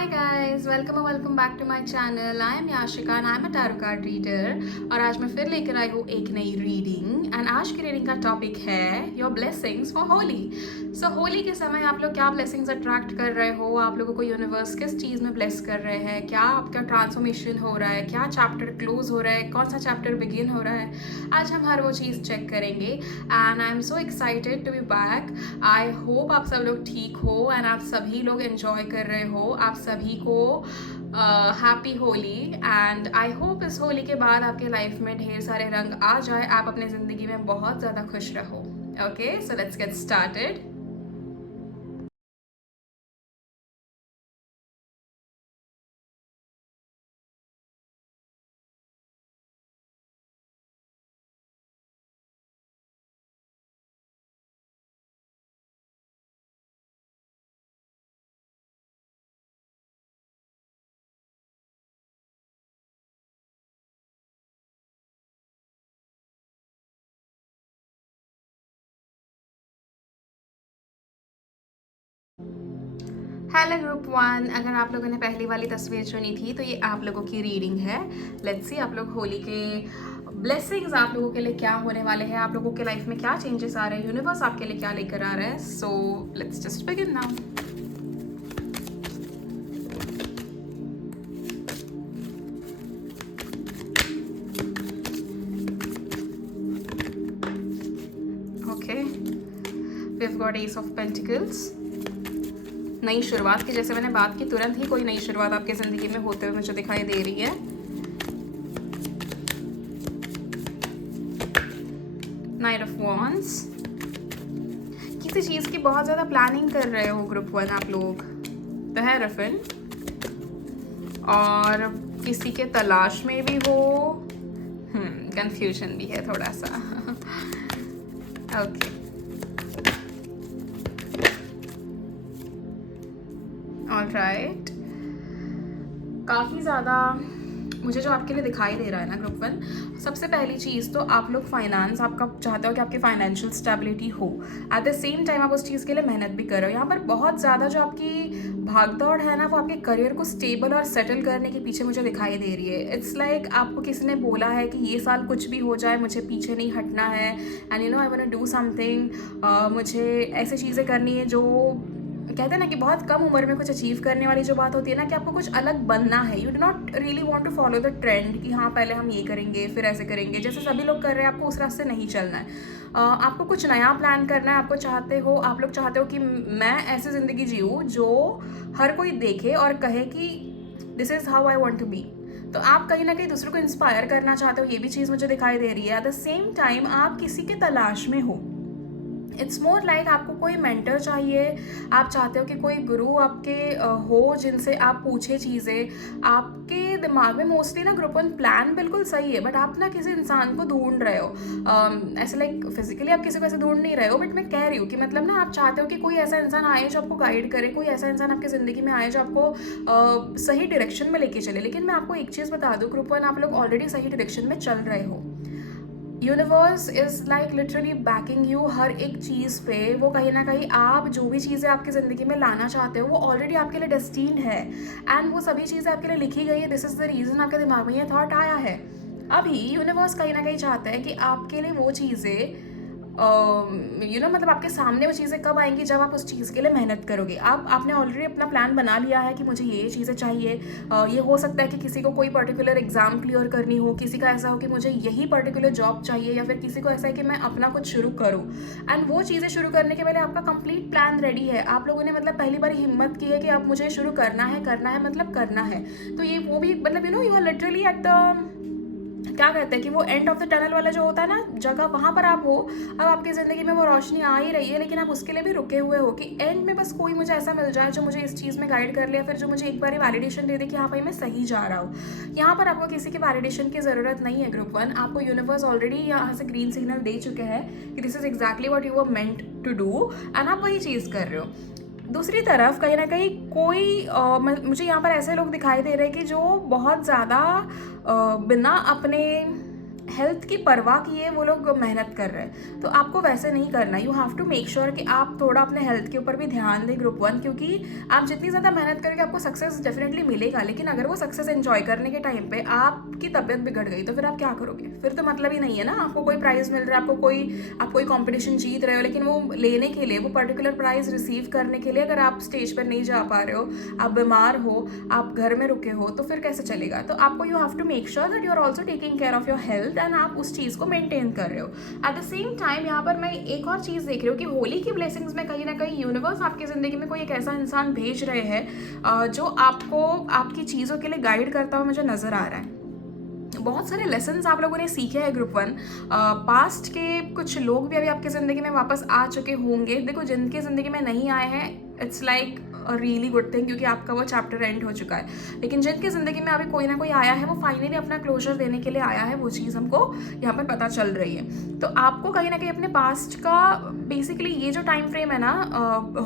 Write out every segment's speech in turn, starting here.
Hi guys, welcome back to my channel. I am Yashika and I am a tarot card reader और आज मैं फिर लेकर आई हूँ एक नई रीडिंग एंड आज की रीडिंग का टॉपिक है योर ब्लेसिंग्स फॉर होली। सो होली के समय आप लोग क्या ब्लेसिंग्स अट्रैक्ट कर रहे हो, आप लोगों को यूनिवर्स किस चीज़ में ब्लेस कर रहे हैं, क्या आपका ट्रांसफॉर्मेशन हो रहा है, क्या चैप्टर क्लोज हो रहा है, कौन सा चैप्टर बिगिन हो रहा है। आज हम हर वो चीज़ चेक करेंगे and I am so excited to be back. I hope आप सब लोग ठीक हो एंड आप सभी लोग एंजॉय कर रहे हो। आप सभी को happy Holi and I hope इस होली के बाद आपके लाइफ में ढेर सारे रंग आ जाए, आप अपने ज़िंदगी में बहुत ज़्यादा खुश रहो। Okay, so let's get started. Hello group one, अगर आप लोगों ने पहली वाली तस्वीर चुनी थी तो ये आप लोगों की रीडिंग है। लेट्स सी आप लोग होली के ब्लेसिंग्स आप लोगों के लिए क्या होने वाले हैं, आप लोगों के लाइफ में क्या चेंजेस आ रहे हैं, यूनिवर्स आपके लिए क्या लेकर आ रहा है। So let's just begin now. Okay, we have got ace of pentacles. नई शुरुआत की, जैसे मैंने बात की, तुरंत ही कोई नई शुरुआत आपकी ज़िंदगी में होते हुए मुझे दिखाई दे रही है। नाइट ऑफ वॉन्ड्स, किसी चीज़ की बहुत ज़्यादा प्लानिंग कर रहे हो ग्रुप वन आप लोग। द हेरोफेंट, और किसी के तलाश में भी हो। कंफ्यूजन भी है थोड़ा सा। Okay, alright. काफ़ी ज़्यादा मुझे जो आपके लिए दिखाई दे रहा है ना ग्रुप वन, सबसे पहली चीज़ तो आप लोग फाइनेंस, आपका चाहते हो कि आपकी फाइनेंशियल स्टेबिलिटी हो, एट द सेम टाइम आप उस चीज़ के लिए मेहनत भी कर रहे हो। यहाँ पर बहुत ज़्यादा जो आपकी भागदौड़ है ना, वो आपके करियर को स्टेबल और सेटल करने के पीछे मुझे दिखाई दे रही है। इट्स लाइक आपको किसी ने बोला है कि ये साल कुछ भी हो जाए मुझे पीछे नहीं हटना है and you know I want to do something. मुझे ऐसी चीज़ें करनी है जो कहते हैं ना कि बहुत कम उम्र में कुछ अचीव करने वाली जो बात होती है ना, कि आपको कुछ अलग बनना है। You do not really want to follow the trend कि हाँ पहले हम ये करेंगे फिर ऐसे करेंगे जैसे सभी लोग कर रहे हैं। आपको उस रास्ते नहीं चलना है। आपको कुछ नया प्लान करना है। आप लोग चाहते हो कि मैं ऐसी ज़िंदगी जीऊँ जो हर कोई देखे और कहे कि this is how I want to be. तो आप कहीं ना कहीं दूसरों को इंस्पायर करना चाहते हो, ये भी चीज़ मुझे दिखाई दे रही है। एट द सेम टाइम आप किसी के तलाश में हो। इट्स मोर लाइक आपको कोई मेंटर चाहिए। आप चाहते हो कि कोई गुरु आपके हो जिनसे आप पूछे चीज़ें। आपके दिमाग में मोस्टली ना ग्रुप वन प्लान बिल्कुल सही है, बट आप ना किसी इंसान को ढूंढ रहे हो। ऐसे लाइक फिजिकली आप किसी को ऐसे ढूंढ नहीं रहे हो, बट मैं कह रही हूँ कि मतलब ना आप चाहते हो कि कोई ऐसा इंसान आए जो आपको गाइड करे, कोई ऐसा इंसान आपकी ज़िंदगी में आए जो आपको सही डायरेक्शन में लेके चले। लेकिन मैं आपको एक चीज़ बता दूँ ग्रुप वन, आप लोग ऑलरेडी सही डायरेक्शन में चल रहे हो। Universe is like literally backing you हर एक चीज़ पे। वो कहीं ना कहीं आप जो भी चीज़ें आपकी ज़िंदगी में लाना चाहते हो वो ऑलरेडी आपके लिए डेस्टीन है एंड वो सभी चीज़ें आपके लिए लिखी गई है। दिस इज़ द रीज़न आपके दिमाग में ये थॉट आया है। अभी यूनिवर्स कहीं ना कहीं चाहता है कि आपके लिए वो चीज़ें मतलब आपके सामने वो चीज़ें कब आएंगी, जब आप उस चीज़ के लिए मेहनत करोगे। आपने ऑलरेडी अपना प्लान बना लिया है कि मुझे ये चीज़ें चाहिए। ये हो सकता है कि किसी को कोई पर्टिकुलर एग्जाम क्लियर करनी हो, किसी का ऐसा हो कि मुझे यही पर्टिकुलर जॉब चाहिए, या फिर किसी को ऐसा है कि मैं अपना कुछ शुरू करूँ। एंड वो चीज़ें शुरू करने के पहले आपका कंप्लीट प्लान रेडी है। आप लोगों ने मतलब पहली बार हिम्मत की है कि अब मुझे शुरू करना है मतलब करना है। तो ये वो भी मतलब you are literally at the, क्या कहते हैं कि वो एंड ऑफ द टनल वाला जो होता है ना जगह, वहाँ पर आप हो। अब आपकी ज़िंदगी में वो रोशनी आ ही रही है, लेकिन आप उसके लिए भी रुके हुए हो कि एंड में बस कोई मुझे ऐसा मिल जाए जो मुझे इस चीज़ में गाइड कर ले, या फिर जो मुझे एक बार वैलिडेशन दे दे कि हाँ भाई मैं सही जा रहा हूँ। यहाँ पर आपको किसी की वैलिडेशन की ज़रूरत नहीं है ग्रुप वन। आपको यूनिवर्स ऑलरेडी यहाँ से ग्रीन सिग्नल दे चुके हैं कि this is exactly what you are meant to do and आप वही चीज़ कर रहे हो। दूसरी तरफ कहीं ना कहीं कोई मुझे यहाँ पर ऐसे लोग दिखाई दे रहे हैं कि जो बहुत ज़्यादा बिना अपने हेल्थ की परवाह किए वो लोग मेहनत कर रहे हैं, तो आपको वैसे नहीं करना। You have to make sure कि आप थोड़ा अपने हेल्थ के ऊपर भी ध्यान दें ग्रुप 1, क्योंकि आप जितनी ज़्यादा मेहनत करेंगे आपको सक्सेस डेफिनेटली मिलेगा, लेकिन अगर वो सक्सेस एंजॉय करने के टाइम पे आपकी तबीयत बिगड़ गई तो फिर आप क्या करोगे? फिर तो मतलब ही नहीं है ना। आपको कोई प्राइज़ मिल रहा है, आप कोई कॉम्पिटिशन जीत रहे हो, लेकिन वो लेने के लिए, वो पर्टिकुलर प्राइज़ रिसीव करने के लिए अगर आप स्टेज पर नहीं जा पा रहे हो, आप बीमार हो, आप घर में रुके हो, तो फिर कैसे चलेगा? तो आपको you have to make sure that you are also taking care of your health and आप उस चीज़ को मेंटेन कर रहे हो। एट द सेम टाइम यहाँ पर मैं एक और चीज़ देख रही हूँ कि होली की ब्लेसिंग्स में कहीं ना कहीं यूनिवर्स आपकी ज़िंदगी में कोई एक ऐसा इंसान भेज रहे हैं जो आपको आपकी चीज़ों के लिए गाइड करता हुआ मुझे नज़र आ रहा है। बहुत सारे लेसन्स आप लोगों ने सीखे हैं ग्रुप 1। पास्ट के कुछ लोग भी अभी आपकी ज़िंदगी में वापस आ चुके होंगे। देखो, जिनकी ज़िंदगी में नहीं आए हैं, it's like a really good thing, क्योंकि आपका वो चैप्टर एंड हो चुका है। लेकिन जिनकी ज़िंदगी में अभी कोई ना कोई आया है, वो फाइनली अपना क्लोजर देने के लिए आया है, वो चीज़ हमको यहाँ पर पता चल रही है। तो आपको कहीं ना कहीं अपने पास्ट का, बेसिकली ये जो टाइम फ्रेम है ना,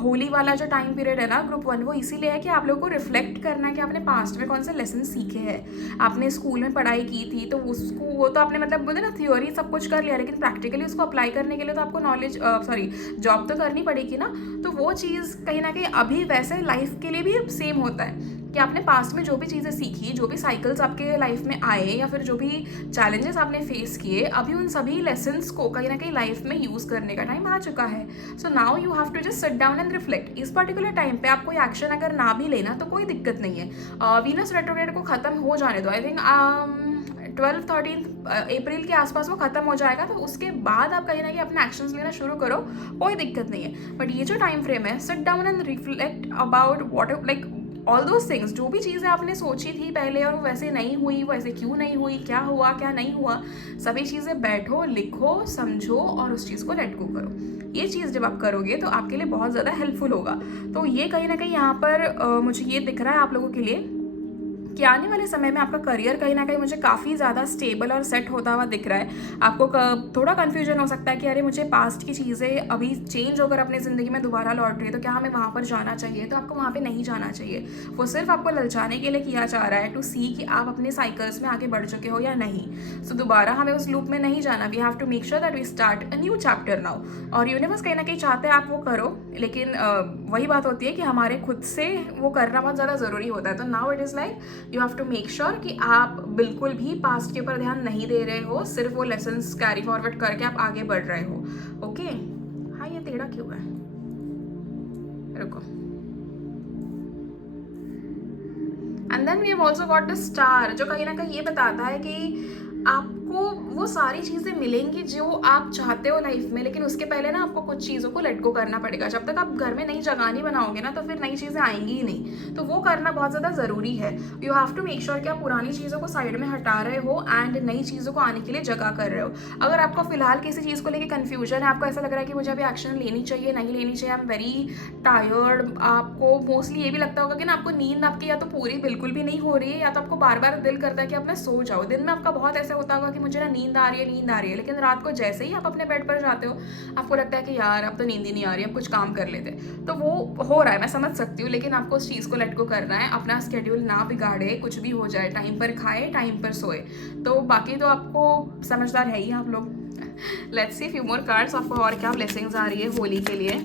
होली वाला जो टाइम पीरियड है ना ग्रुप 1, वो इसीलिए है कि आप लोगों को रिफ्लेक्ट करना है कि आपने पास्ट में कौन से लेसन सीखे हैं। आपने स्कूल में पढ़ाई की थी तो उसको, वो तो आपने मतलब बोलते ना थ्योरी सब कुछ कर लिया, लेकिन प्रैक्टिकली उसको अप्लाई करने के लिए तो आपको नॉलेज जॉब तो करनी पड़ेगी ना। तो वो चीज़ कहीं ना कहीं अभी वैसे लाइफ के लिए भी सेम होता है कि आपने पास्ट में जो भी चीज़ें सीखी, जो भी साइकिल्स आपके लाइफ में आए, या फिर जो भी चैलेंजेस आपने फेस किए, अभी उन सभी लेसन्स को कहीं ना कहीं लाइफ में यूज़ करने का टाइम आ चुका है। So now you have to just sit down and reflect. इस पर्टिकुलर टाइम पे आप कोई एक्शन अगर ना भी लेना तो कोई दिक्कत नहीं है। वीनस रेट्रोग्रेड को ख़त्म हो जाने दो। आई थिंक 12-13 अप्रैल के आसपास वो खत्म हो जाएगा, तो उसके बाद आप कहीं ना कहीं अपने एक्शंस लेना शुरू करो, कोई दिक्कत नहीं है। बट ये जो टाइम फ्रेम है, seat down and reflect about what like all those things. जो भी चीज़ें आपने सोची थी पहले और वो वैसे नहीं हुई, वो ऐसे क्यों नहीं हुई, क्या हुआ क्या नहीं हुआ, सभी चीज़ें बैठो, लिखो, समझो और उस चीज़ को लेट गो करो। ये चीज़ जब आप करोगे तो आपके लिए बहुत ज़्यादा हेल्पफुल होगा। तो ये कहीं ना कहीं यहाँ पर मुझे ये दिख रहा है आप लोगों के लिए कि आने वाले समय में आपका करियर कहीं ना कहीं मुझे काफ़ी ज़्यादा स्टेबल और सेट होता हुआ दिख रहा है। आपको थोड़ा कन्फ्यूजन हो सकता है कि अरे मुझे पास्ट की चीज़ें अभी चेंज होकर अपनी ज़िंदगी में दोबारा लौट रही है, तो क्या हमें वहाँ पर जाना चाहिए? तो आपको वहाँ पे नहीं जाना चाहिए। वो सिर्फ आपको ललचाने के लिए किया जा रहा है, टू सी कि आप अपने साइकिल्स में आगे बढ़ चुके हो या नहीं। सो दोबारा हमें उस लूप में नहीं जाना। We have to make sure that we start a new chapter now. और यूनिवर्स कहीं ना कहीं चाहते हैं आप वो करो, लेकिन वही बात होती है कि हमारे खुद से वो करना बहुत ज़्यादा ज़रूरी होता है। तो now it is like you have to make sure कि आप बिल्कुल भी पास्ट के ऊपर ध्यान नहीं दे रहे हो, सिर्फ वो लेसन्स कैरी फॉरवर्ड करके आप आगे बढ़ रहे हो। ओके हाँ, ये टेढ़ा क्यों है? रुको। And then we have also got the star, जो कहीं ना कहीं ये बताता है कि आपको वो सारी चीज़ें मिलेंगी जो आप चाहते हो लाइफ में, लेकिन उसके पहले ना आपको कुछ चीज़ों को लेट गो करना पड़ेगा। जब तक आप घर में नई जगह नहीं बनाओगे ना, तो फिर नई चीज़ें आएंगी ही नहीं। तो वो करना बहुत ज़्यादा ज़रूरी है। You have to make sure कि आप पुरानी चीज़ों को साइड में हटा रहे हो एंड नई चीज़ों को आने के लिए जगह कर रहे हो। अगर आपको फिलहाल किसी चीज़ को लेकर कन्फ्यूजन है, आपको ऐसा लग रहा है कि मुझे अभी एक्शन लेनी चाहिए नहीं लेनी चाहिए, आई एम वेरी टायर्ड, आपको मोस्टली ये भी लगता होगा कि ना आपको नींद आपकी या तो पूरी बिल्कुल भी नहीं हो रही है, या तो आपको बार बार दिल करता है कि आप ना सो जाओ। दिन में आपका बहुत ऐसा होता होगा कि मुझे ना नींद आ रही है, लेकिन रात को जैसे ही आप अपने बेड पर जाते हो आपको लगता है कि यार अब तो नींद ही नहीं आ रही, अब कुछ काम कर लेते। तो वो हो रहा है, मैं समझ सकती हूँ, लेकिन आपको उस चीज़ को लेट गो करना है। अपना स्केड्यूल ना बिगाड़े, कुछ भी हो जाए, टाइम पर खाए, टाइम पर सोए। तो बाकी तो आपको समझदार है ही आप लोग। Let's see few more cards, आपको और क्या ब्लेसिंग्स आ रही है होली के लिए।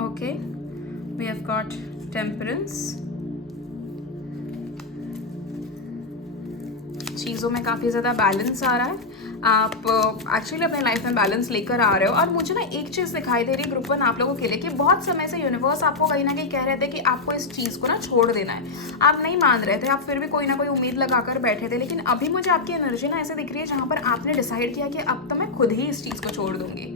Okay, we have got temperance. चीज़ों में काफ़ी ज़्यादा बैलेंस आ रहा है। आप एक्चुअली अपने लाइफ में बैलेंस लेकर आ रहे हो। और मुझे ना एक चीज़ दिखाई दे रही है ग्रुप 1 आप लोगों के लिए कि बहुत समय से यूनिवर्स आपको कहीं ना कहीं कह रहे थे कि आपको इस चीज़ को ना छोड़ देना है। आप नहीं मान रहे थे, आप फिर भी कोई ना कोई उम्मीद लगाकर बैठे थे, लेकिन अभी मुझे आपकी एनर्जी ना ऐसे दिख रही है जहाँ पर आपने डिसाइड किया कि अब तो मैं खुद ही इस चीज़ को छोड़ दूंगी।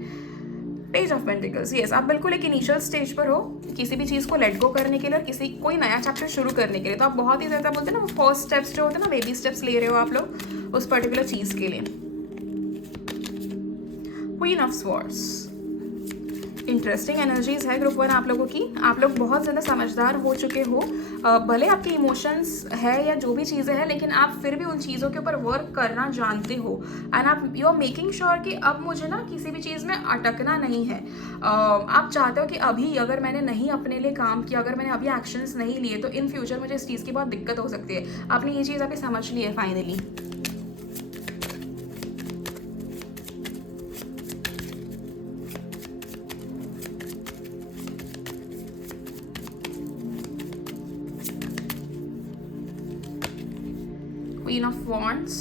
पेज ऑफ पेंटिकल्स, यस, आप बिल्कुल एक इनिशियल स्टेज पर हो किसी भी चीज़ को लेट गो करने के लिए और कोई नया चैप्टर शुरू करने के लिए। तो आप बहुत ही ज़्यादा बोलते हैं ना, वो फर्स्ट स्टेप्स जो होते हैं ना, बेबी स्टेप्स ले रहे हो आप लोग उस पर्टिकुलर चीज़ के लिए। Queen of swords, interesting energies है ग्रुप 1 आप लोगों की। आप लोग बहुत ज़्यादा समझदार हो चुके हो। भले आपके इमोशंस है या जो भी चीज़ें हैं, लेकिन आप फिर भी उन चीज़ों के ऊपर वर्क करना जानते हो। एंड आप यू आर मेकिंग श्योर कि अब मुझे ना किसी भी चीज़ में अटकना नहीं है। आप चाहते हो कि अभी अगर मैंने नहीं अपने लिए काम किया, अगर मैंने अभी एक्शंस नहीं लिए, तो इन फ्यूचर मुझे इस चीज़ की बहुत दिक्कत हो सकती है। आपने ये चीज़ अभी समझ ली है finally. Queen of Wands.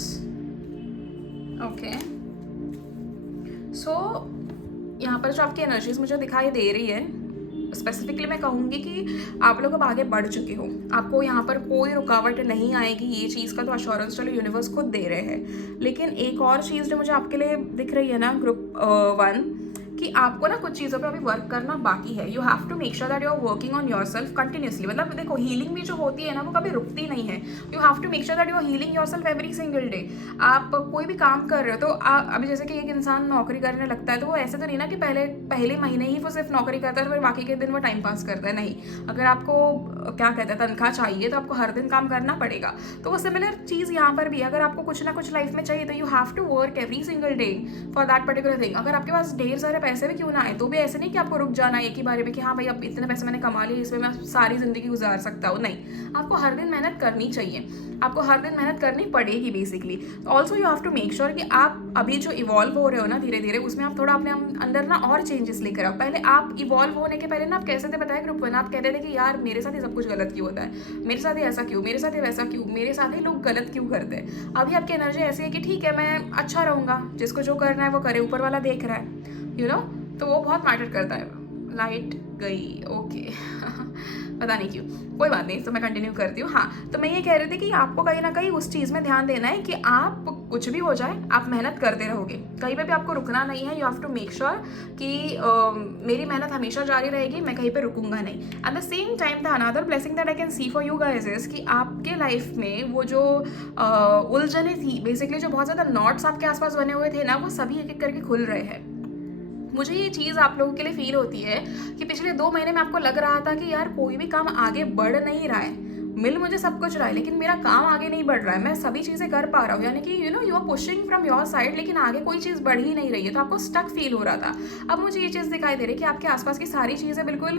Okay, so यहाँ पर जो आपकी एनर्जीज मुझे दिखाई दे रही है, स्पेसिफिकली मैं कहूँगी कि आप लोग अब आगे बढ़ चुके हो। आपको यहाँ पर कोई रुकावट नहीं आएगी, ये चीज़ का तो अश्योरेंस चलो यूनिवर्स खुद दे रहे हैं। लेकिन एक और चीज़ जो मुझे आपके लिए दिख रही है ना ग्रुप 1, कि आपको ना कुछ चीज़ों पे अभी वर्क करना बाकी है। You have to make sure that you are working on yourself continuously. मतलब देखो, हीलिंग भी जो होती है ना, वो कभी रुकती नहीं है। You have to make sure that you are healing yourself every single day. आप कोई भी काम कर रहे हो तो अभी जैसे कि एक इंसान नौकरी करने लगता है, तो वो ऐसे तो नहीं ना कि पहले महीने ही वो सिर्फ नौकरी करता है तो फिर बाकी के दिन वो टाइम पास करता है। नहीं, अगर आपको क्या कहते हैं तनख्वाह चाहिए तो आपको हर दिन काम करना पड़ेगा। तो वो सिमिलर चीज़ यहाँ पर भी, अगर आपको कुछ ना कुछ लाइफ में चाहिए तो you have to work every single day for that particular thing. अगर आपके पास ढेर सारे पैसे भी क्यों ना आए, तो भी ऐसे नहीं कि आपको रुक जाना एक ही बारे में कि हाँ भाई अब इतने पैसे मैंने कमा लिए, इसमें मैं सारी जिंदगी गुजार सकता हूँ। नहीं, आपको हर दिन मेहनत करनी चाहिए, आपको हर दिन मेहनत करनी पड़ेगी basically. Also you have to make sure कि आप अभी जो इवॉल्व हो रहे हो ना धीरे धीरे, उसमें आप थोड़ा अपने अंदर ना और चेंजेस लेकर आओ। पहले आप इवॉल्व होने के पहले ना आप कैसे थे बताए ग्रुप 1, आप कहते थे कि यार मेरे साथ ही सब कुछ गलत क्यों होता है, मेरे साथ ही ऐसा क्यों, मेरे साथ ही वैसा क्यों, मेरे साथ ही लोग गलत क्यों करते हैं। अभी आपकी एनर्जी ऐसी है कि ठीक है, मैं अच्छा रहूँगा, जिसको जो करना है वो करे, ऊपर वाला देख रहा है, यू नो। तो वो बहुत मैटर करता है। लाइट गई, ओके पता नहीं क्यों, कोई बात नहीं, तो मैं कंटिन्यू करती हूँ। हाँ, तो मैं ये कह रही थी कि आपको कहीं ना कहीं उस चीज़ में ध्यान देना है कि आप कुछ भी हो जाए आप मेहनत करते रहोगे, कहीं पे भी आपको रुकना नहीं है। You have to make sure कि मेरी मेहनत हमेशा जारी रहेगी, मैं कहीं पे रुकूंगा नहीं। Eight the same time the another blessing that I can see for you guys is कि आपके लाइफ में वो जो उलझने थी, बेसिकली जो बहुत ज़्यादा नॉट्स आपके आसपास बने हुए थे ना, वो सभी एक एक करके खुल रहे हैं। मुझे ये चीज़ आप लोगों के लिए फील होती है कि पिछले 2 महीने में आपको लग रहा था कि यार कोई भी काम आगे बढ़ नहीं रहा है, मिल मुझे सब कुछ रहा है लेकिन मेरा काम आगे नहीं बढ़ रहा है, मैं सभी चीज़ें कर पा रहा हूँ, यानी कि you know you are pushing from your side, लेकिन आगे कोई चीज़ बढ़ ही नहीं रही है, तो आपको स्टक फील हो रहा था। अब मुझे ये चीज़ दिखाई दे रही है कि आपके आसपास की सारी चीज़ें बिल्कुल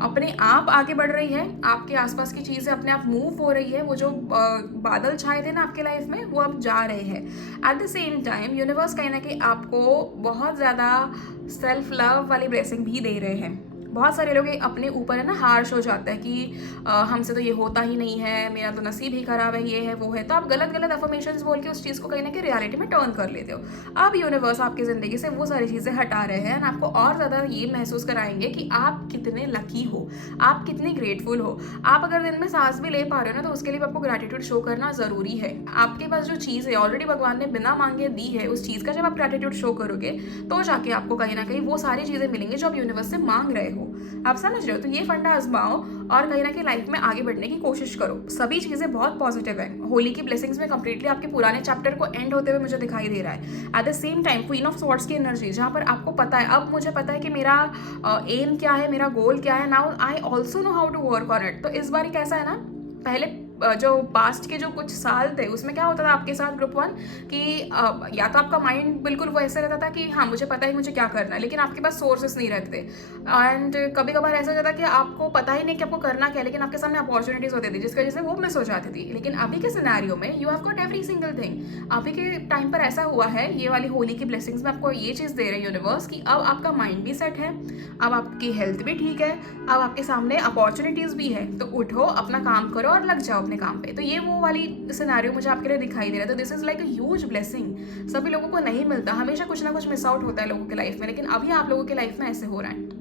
अपने आप आगे बढ़ रही है, आपके आसपास की चीज़ें अपने आप मूव हो रही है। वो जो बादल छाए थे ना आपके लाइफ में, वो अब जा रहे हैं। At the same time universe कहीं ना कहीं आपको बहुत ज़्यादा सेल्फ लव वाली ब्लेसिंग भी दे रहे हैं। बहुत सारे लोग अपने ऊपर है ना हार्श हो जाता है कि हमसे तो ये होता ही नहीं है, मेरा तो नसीब ही खराब है, ये है वो है, तो आप गलत गलत अफर्मेशंस बोल के उस चीज़ को कहीं ना कहीं रियलिटी में टर्न कर लेते हो। अब यूनिवर्स आपकी ज़िंदगी से वो सारी चीज़ें हटा रहे हैं, आपको और ज़्यादा ये महसूस कराएंगे कि आप कितने लकी हो, आप कितने ग्रेटफुल हो। आप अगर दिन में सांस भी ले पा रहे हो ना, तो उसके लिए आपको ग्रैटिट्यूड शो करना ज़रूरी है। आपके पास जो चीज़ है ऑलरेडी भगवान ने बिना मांगे दी है, उस चीज़ का जब आप ग्रैटिट्यूड शो करोगे तो जाके आपको कहीं ना कहीं वो सारी चीज़ें मिलेंगी जो आप यूनिवर्स से मांग रहे हो। आप समझ रहे हो? तो ये फंडा आजमाओ और कहीं ना कहीं लाइफ में आगे बढ़ने की कोशिश करो। सभी चीज़ें बहुत पॉजिटिव हैं। होली की ब्लेसिंग्स में कंप्लीटली आपके पुराने चैप्टर को एंड होते हुए मुझे दिखाई दे रहा है। Eight the same time queen of swords की एनर्जी, जहाँ पर आपको पता है, अब मुझे पता है कि मेरा एम क्या है, मेरा गोल क्या है, now I also know how to work on it. तो इस बार कैसा है ना, पहले जो पास्ट के जो कुछ साल थे उसमें क्या होता था आपके साथ ग्रुप 1 कि या तो आपका माइंड बिल्कुल वो ऐसा रहता था कि हाँ मुझे पता है मुझे क्या करना है, लेकिन आपके पास सोर्सेस नहीं रहते थे। एंड कभी कभार ऐसा हो जाता कि आपको पता ही नहीं कि आपको करना क्या है, लेकिन आपके सामने अपॉर्चुनिटीज होती थी जिसकी वजह से वो मिस हो जाती थी। लेकिन अभी के सिनेरियो में you have got every single thing. अभी के टाइम पर ऐसा हुआ है, ये वाली होली की ब्लेसिंग्स में आपको ये चीज़ दे रहे हैं यूनिवर्स कि अब आपका माइंड भी सेट है, अब आपकी हेल्थ भी ठीक है, अब आपके सामने अपॉर्चुनिटीज़ भी है, तो उठो अपना काम करो और लग जाओ अपने काम पे। तो ये वो वाली सिनेरियो मुझे आपके लिए दिखाई दे रहा है। तो this is like a huge blessing. सभी लोगों को नहीं मिलता, हमेशा कुछ ना कुछ मिस आउट होता है लोगों के लाइफ में, लेकिन अभी आप लोगों के लाइफ में ऐसे हो रहा है।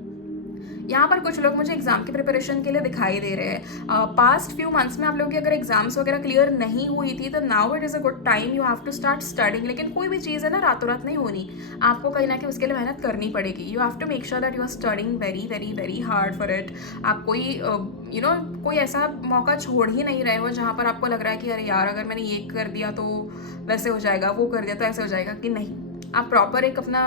यहाँ पर कुछ लोग मुझे एग्जाम की प्रिपरेशन के लिए दिखाई दे रहे हैं। पास्ट फ्यू मंथ्स में आप लोगों की अगर एग्जाम्स वगैरह क्लियर नहीं हुई थी तो now it is a good time, you have to start studying. लेकिन कोई भी चीज़ है ना रातों रात नहीं होनी, आपको कहीं ना कहीं उसके लिए मेहनत करनी पड़ेगी। You have to make sure that you are studying very very very hard for it. आप कोई यू नो कोई ऐसा मौका छोड़ ही नहीं रहे हो जहाँ पर आपको लग रहा है कि अरे यार अगर मैंने ये कर दिया तो वैसे हो जाएगा, वो कर दिया तो ऐसे हो जाएगा, कि नहीं, आप प्रॉपर एक अपना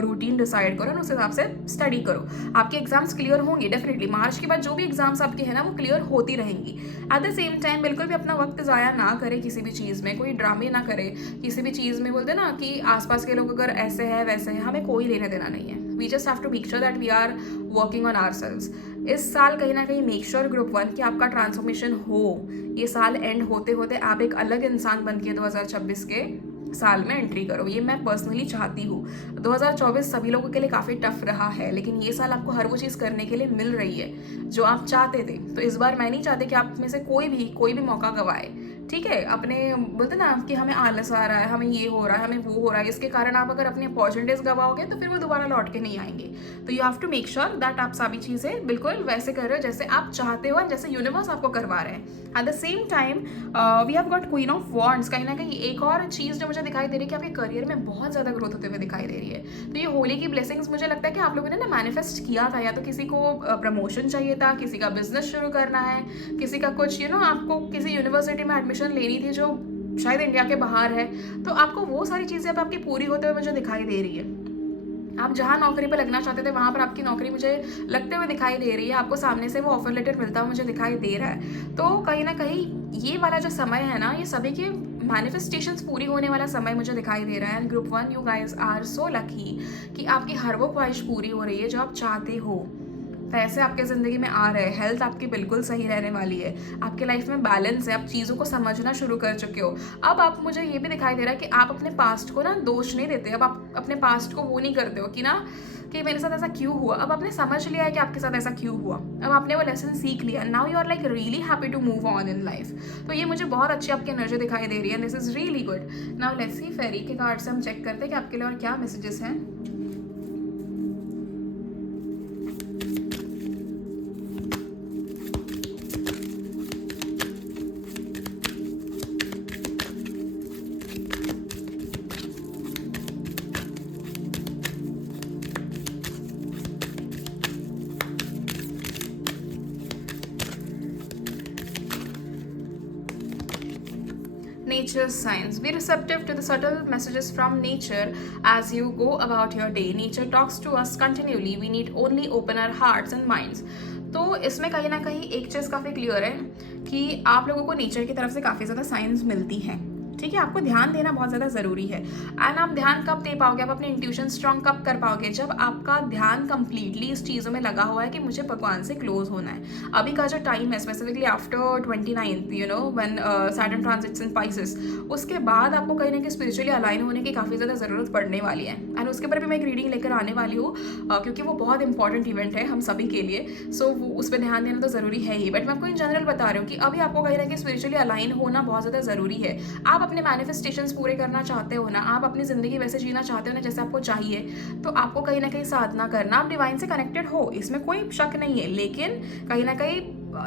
रूटीन डिसाइड करो और उस हिसाब से स्टडी करो। आपके एग्जाम्स क्लियर होंगे डेफिनेटली, मार्च के बाद जो भी एग्जाम्स आपके हैं ना वो क्लियर होती रहेंगी। एट द सेम टाइम बिल्कुल भी अपना वक्त ज़ाया ना करे किसी भी चीज़ में, कोई ड्रामे ना करे किसी भी चीज़ में। बोलते ना कि आसपास के लोग अगर ऐसे हैं वैसे हैं, हमें कोई लेने देना नहीं है। We just have to make sure that we are working on ourselves. इस साल कहीं ना कहीं मेक श्योर ग्रुप 1 कि आपका ट्रांसफॉर्मेशन हो। ये साल एंड होते होते आप एक अलग इंसान बन के 2026 के साल में एंट्री करो, ये मैं पर्सनली चाहती हूँ। 2024 सभी लोगों के लिए काफ़ी टफ रहा है, लेकिन ये साल आपको हर वो चीज़ करने के लिए मिल रही है जो आप चाहते थे। तो इस बार मैं नहीं चाहती कि आप में से कोई भी मौका गवाए, ठीक है। अपने बोलते ना कि हमें आलस आ रहा है, हमें ये हो रहा है, हमें वो हो रहा है, इसके कारण आप अगर अपनी अपॉर्चुनिटीज़ गवाओगे तो फिर वो दोबारा लौट के नहीं आएंगे। तो you have to make sure that आप सभी चीज़ें बिल्कुल वैसे कर रहे हो जैसे आप चाहते हो, जैसे यूनिवर्स आपको करवा रहे हैं। At the same time we have got queen of wands. कहीं ना कहीं एक और चीज़ जो मुझे दिखाई दे रही है कि आपके करियर में बहुत ज़्यादा ग्रोथ होते हुए दिखाई दे रही है। तो ये होली की ब्लेसिंग्स मुझे लगता है कि आप लोगों ने ना मैनिफेस्ट किया था, या तो किसी को प्रमोशन चाहिए था, किसी का बिजनेस शुरू करना है, किसी का कुछ आपको किसी यूनिवर्सिटी में एडमिशन लेनी थी जो शायद इंडिया के बाहर है। तो आपको वो सारी चीज़ें अब आपकी पूरी होते हुए मुझे दिखाई दे रही है। आप जहाँ नौकरी पर लगना चाहते थे वहाँ पर आपकी नौकरी मुझे लगते हुए दिखाई दे रही है, आपको सामने से वो ऑफर लेटर मिलता हुआ मुझे दिखाई दे रहा है। तो कहीं ना कहीं ये वाला जो समय है ना, ये सभी के मैनिफेस्टेशंस पूरी होने वाला समय मुझे दिखाई दे रहा है। And group 1 you guys are so lucky कि आपकी हर वो ख्वाहिश पूरी हो रही है जो आप चाहते हो। पैसे आपके ज़िंदगी में आ रहे हैं, हेल्थ आपकी बिल्कुल सही रहने वाली है, आपके लाइफ में बैलेंस है, आप चीज़ों को समझना शुरू कर चुके हो। अब आप मुझे ये भी दिखाई दे रहा है कि आप अपने पास्ट को ना दोष नहीं देते। अब आप अपने पास्ट को वो नहीं करते हो कि मेरे साथ ऐसा क्यों हुआ। अब आपने समझ लिया है कि आपके साथ ऐसा क्यों हुआ, अब आपने वो लेसन सीख लिया। Now you are like really happy to move on in life. तो ये मुझे बहुत अच्छी आपकी एनर्जी दिखाई दे रही है, this is really good. Now let's see fairy के कार्ड से हम चेक करते हैं कि आपके लिए और क्या मैसेजेस हैं। Nature's signs. Be receptive to the subtle messages from nature as you go about your day. Nature talks to us continually. We need only open our hearts and minds. तो इसमें कहीं ना कहीं एक चीज़ काफ़ी क्लियर है कि आप लोगों को नेचर की तरफ से काफ़ी ज़्यादा साइंस मिलती हैं, ठीक है। आपको ध्यान देना बहुत ज़्यादा ज़रूरी है। एंड आप ध्यान कब दे पाओगे, आप अपने इंट्यूशन स्ट्रॉन्ग कब कर पाओगे, जब आपका ध्यान कंप्लीटली इस चीज़ों में लगा हुआ है कि मुझे भगवान से क्लोज होना है। अभी का जो टाइम है specifically after 29th when Saturn transits in Pisces, उसके बाद आपको कहीं ना कहीं स्पिरिचुअली अलाइन होने की काफ़ी ज़्यादा ज़रूरत पड़ने वाली है। एंड उसके ऊपर भी मैं एक रीडिंग लेकर आने वाली हूँ क्योंकि वो बहुत इंपॉर्टेंट इवेंट है हम सभी के लिए। सो उस पर ध्यान देना तो ज़रूरी है ही, बट मैं आपको इन जनरल बता रही हूँ कि अभी आपको कहीं ना कहीं स्पिरिचुअली अलाइन होना बहुत ज़्यादा ज़रूरी है। आप अपने मैनिफेस्टेशन पूरे करना चाहते हो ना, आप अपनी ज़िंदगी वैसे जीना चाहते हो ना जैसे आपको चाहिए, तो आपको कहीं ना कहीं साधना करना, आप डिवाइन से कनेक्टेड हो, इसमें कोई शक नहीं है। लेकिन कहीं ना कहीं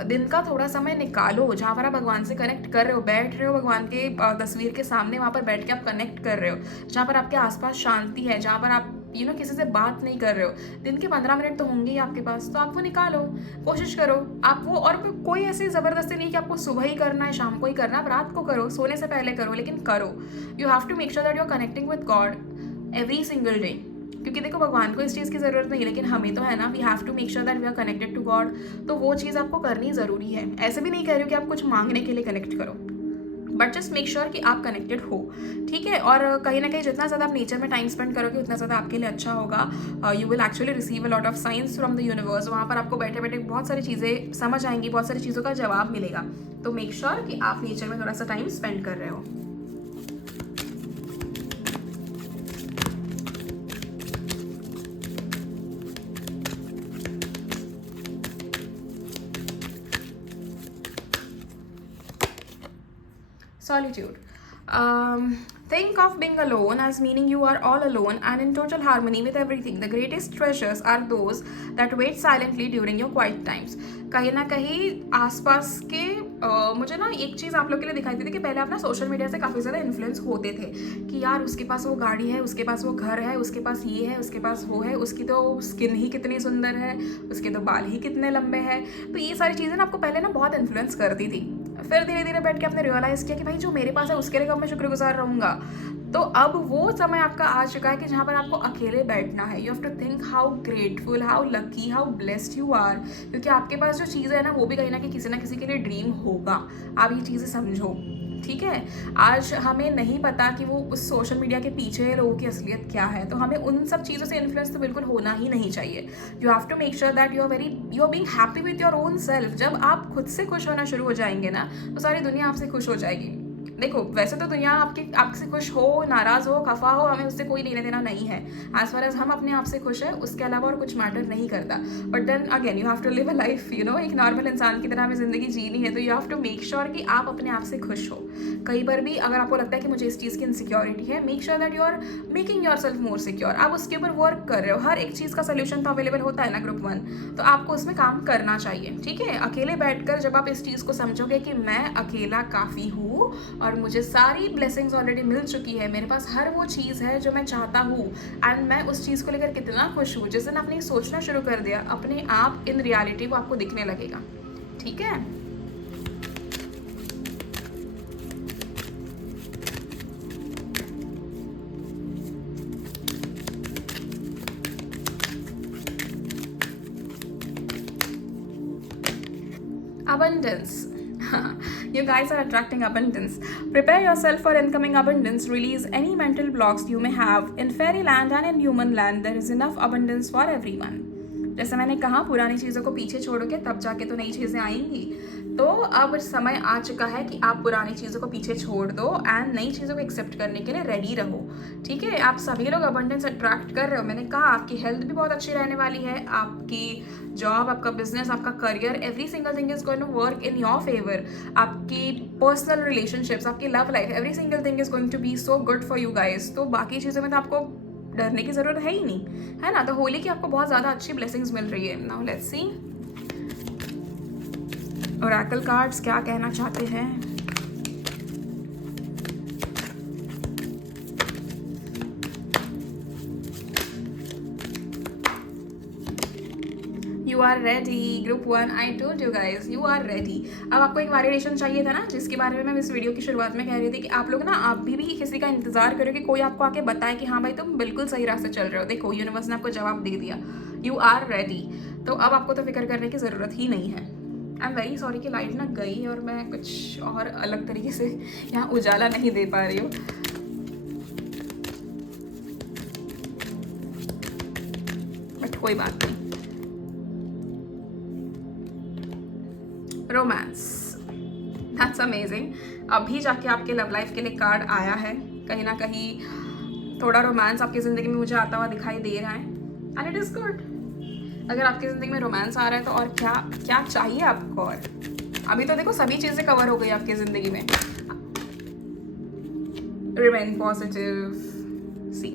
दिन का थोड़ा समय निकालो जहाँ पर आप भगवान से कनेक्ट कर रहे हो, बैठ रहे हो भगवान के तस्वीर के सामने, वहाँ पर बैठ के आप कनेक्ट कर रहे हो, जहाँ पर आपके आसपास शांति है, जहाँ पर आप किसी से बात नहीं कर रहे हो। दिन के 15 मिनट तो होंगे ही आपके पास, तो आप वो निकालो, कोशिश करो आप वो। और कोई ऐसी ज़बरदस्ती नहीं कि आपको सुबह ही करना है, शाम को ही करना है, आप रात को करो, सोने से पहले करो, लेकिन करो। You have to make sure that you are connecting with God every single day. क्योंकि देखो भगवान को इस चीज़ की ज़रूरत नहीं है, लेकिन हमें तो है ना, we have to make sure that we are connected to God. तो वो चीज़ आपको करनी ज़रूरी है। ऐसे भी नहीं कह रही हो कि आप कुछ मांगने के लिए कनेक्ट करो, बट जस्ट मेक श्योर कि आप कनेक्टेड हो, ठीक है। और कहीं ना कहीं जितना ज़्यादा आप नेचर में टाइम स्पेंड करोगे उतना ज़्यादा आपके लिए अच्छा होगा। You will actually receive a lot of science from the universe. वहाँ पर आपको बैठे बैठे बहुत सारी चीज़ें समझ आएंगी, बहुत सारी चीज़ों का जवाब मिलेगा। तो मेक श्योर कि आप नेचर में थोड़ा सा टाइम स्पेंड कर रहे हो। Solitude. Think of being alone as meaning you are all alone and in total harmony with everything. The greatest treasures are those that wait silently during your quiet times. कहीं ना कहीं आसपास के मुझे ना एक चीज़ आप लोग के लिए दिखाई देती कि पहले आप ना सोशल मीडिया से काफ़ी ज़्यादा इन्फ्लुएंस होते थे कि यार उसके पास वो गाड़ी है, उसके पास वो घर है, उसके पास ये है, उसके पास वो है, उसकी तो स्किन ही कितनी सुंदर है, उसके तो बाल ही कितने लंबे हैं। तो ये सारी चीज़ें ना आपको पहले ना बहुत इन्फ्लुएंस करती थी। फिर धीरे धीरे बैठ के आपने रियलाइज़ किया कि भाई जो मेरे पास है उसके लिए कब मैं शुक्रगुजार रहूँगा। तो अब वो समय आपका आ चुका है कि जहाँ पर आपको अकेले बैठना है। You have to think how grateful, how lucky, how blessed you are, क्योंकि आपके पास जो चीज़ है ना वो भी कहीं ना किसी ना किसी के लिए ड्रीम होगा। आप ये चीज़ें समझो, ठीक है। आज हमें नहीं पता कि वो उस सोशल मीडिया के पीछे लोगों की असलियत क्या है, तो हमें उन सब चीज़ों से इन्फ्लुएंस तो बिल्कुल होना ही नहीं चाहिए। You have to make sure that you are being happy with your own self. जब आप खुद से खुश होना शुरू हो जाएंगे ना तो सारी दुनिया आपसे खुश हो जाएगी। देखो वैसे तो दुनिया आपसे खुश हो, नाराज़ हो, खफा हो, हमें उससे कोई लेना देना नहीं है। एज फार एज हम अपने आप से खुश है उसके अलावा और कुछ मैटर नहीं करता। But then again you have to live a life, you know, एक नॉर्मल इंसान की तरह हमें ज़िंदगी जीनी है, तो you have to make sure कि आप अपने आप से खुश हो। कई बार भी अगर आपको लगता है कि मुझे इस चीज़ की इनसिक्योरिटी है, make sure that you are making your self more secure. आप उसके ऊपर वर्क कर रहे हो। हर एक चीज़ का सोल्यूशन तो अवेलेबल होता है ना ग्रुप 1, तो आपको उसमें काम करना चाहिए, ठीक है। अकेले बैठकर जब आप इस चीज़ को समझोगे कि मैं अकेला काफ़ी हूँ और मुझे सारी ब्लेसिंग्स ऑलरेडी मिल चुकी है, मेरे पास हर वो चीज़ है जो मैं चाहता हूँ, एंड मैं उस चीज़ को लेकर कितना खुश हूँ, जिस दिन आपने सोचना शुरू कर दिया, अपने आप इन रियलिटी वो आपको दिखने लगेगा, ठीक है। Abundance. You guys are attracting abundance. Prepare yourself for incoming abundance. Release any mental blocks you may have. In fairyland and in human land, there is enough abundance for everyone. जैसे मैंने कहा, पुरानी चीज़ों को पीछे छोड़ोगे तब जाके तो नई चीज़ें आएंगी। तो अब समय आ चुका है कि आप पुरानी चीज़ों को पीछे छोड़ दो एंड नई चीज़ों को एक्सेप्ट करने के लिए रेडी रहो, ठीक है। आप सभी लोग अबंडेंस अट्रैक्ट कर रहे हो। मैंने कहा आपकी हेल्थ भी बहुत अच्छी रहने वाली है, आपकी जॉब, आपका बिजनेस, आपका career, every single thing is going to work in your favour. आपकी पर्सनल रिलेशनशिप्स, आपकी love life, every single thing is going to be so good for you guys. तो बाकी चीज़ों में तो आपको डरने की ज़रूरत है ही नहीं, है ना। तो होली की आपको बहुत ज़्यादा अच्छी ब्लेसिंग्स मिल रही है। Now let's C Oracle cards क्या कहना चाहते हैं। You are ready, Group 1. I told you guys, you are ready. अब आपको एक वैलिडेशन चाहिए था ना, जिसके बारे में मैं इस वीडियो की शुरुआत में कह रही थी कि आप लोग ना आप भी किसी का इंतजार करो कि कोई आपको आके बताए कि हाँ भाई तुम बिल्कुल सही रास्ते चल रहे हो। देखो यूनिवर्स ने आपको जवाब दे दिया, यू आर रेडी। तो अब आपको तो फिक्र करने की ज़रूरत ही नहीं है। आई एम वेरी सॉरी कि लाइट ना गई और मैं कुछ और अलग तरीके से यहाँ उजाला नहीं दे पा रही हूँ, बट कोई बात नहीं। Romance, that's amazing. अभी जाके आपके लव लाइफ के लिए कार्ड आया है। कहीं ना कहीं थोड़ा रोमांस आपकी ज़िंदगी में मुझे आता हुआ दिखाई दे रहा है, एंड इट इज़ गुड। अगर आपकी ज़िंदगी में रोमांस आ रहा है तो और क्या क्या चाहिए आपको। और अभी तो देखो सभी चीज़ें कवर हो गई आपकी ज़िंदगी में। Remain positive. See,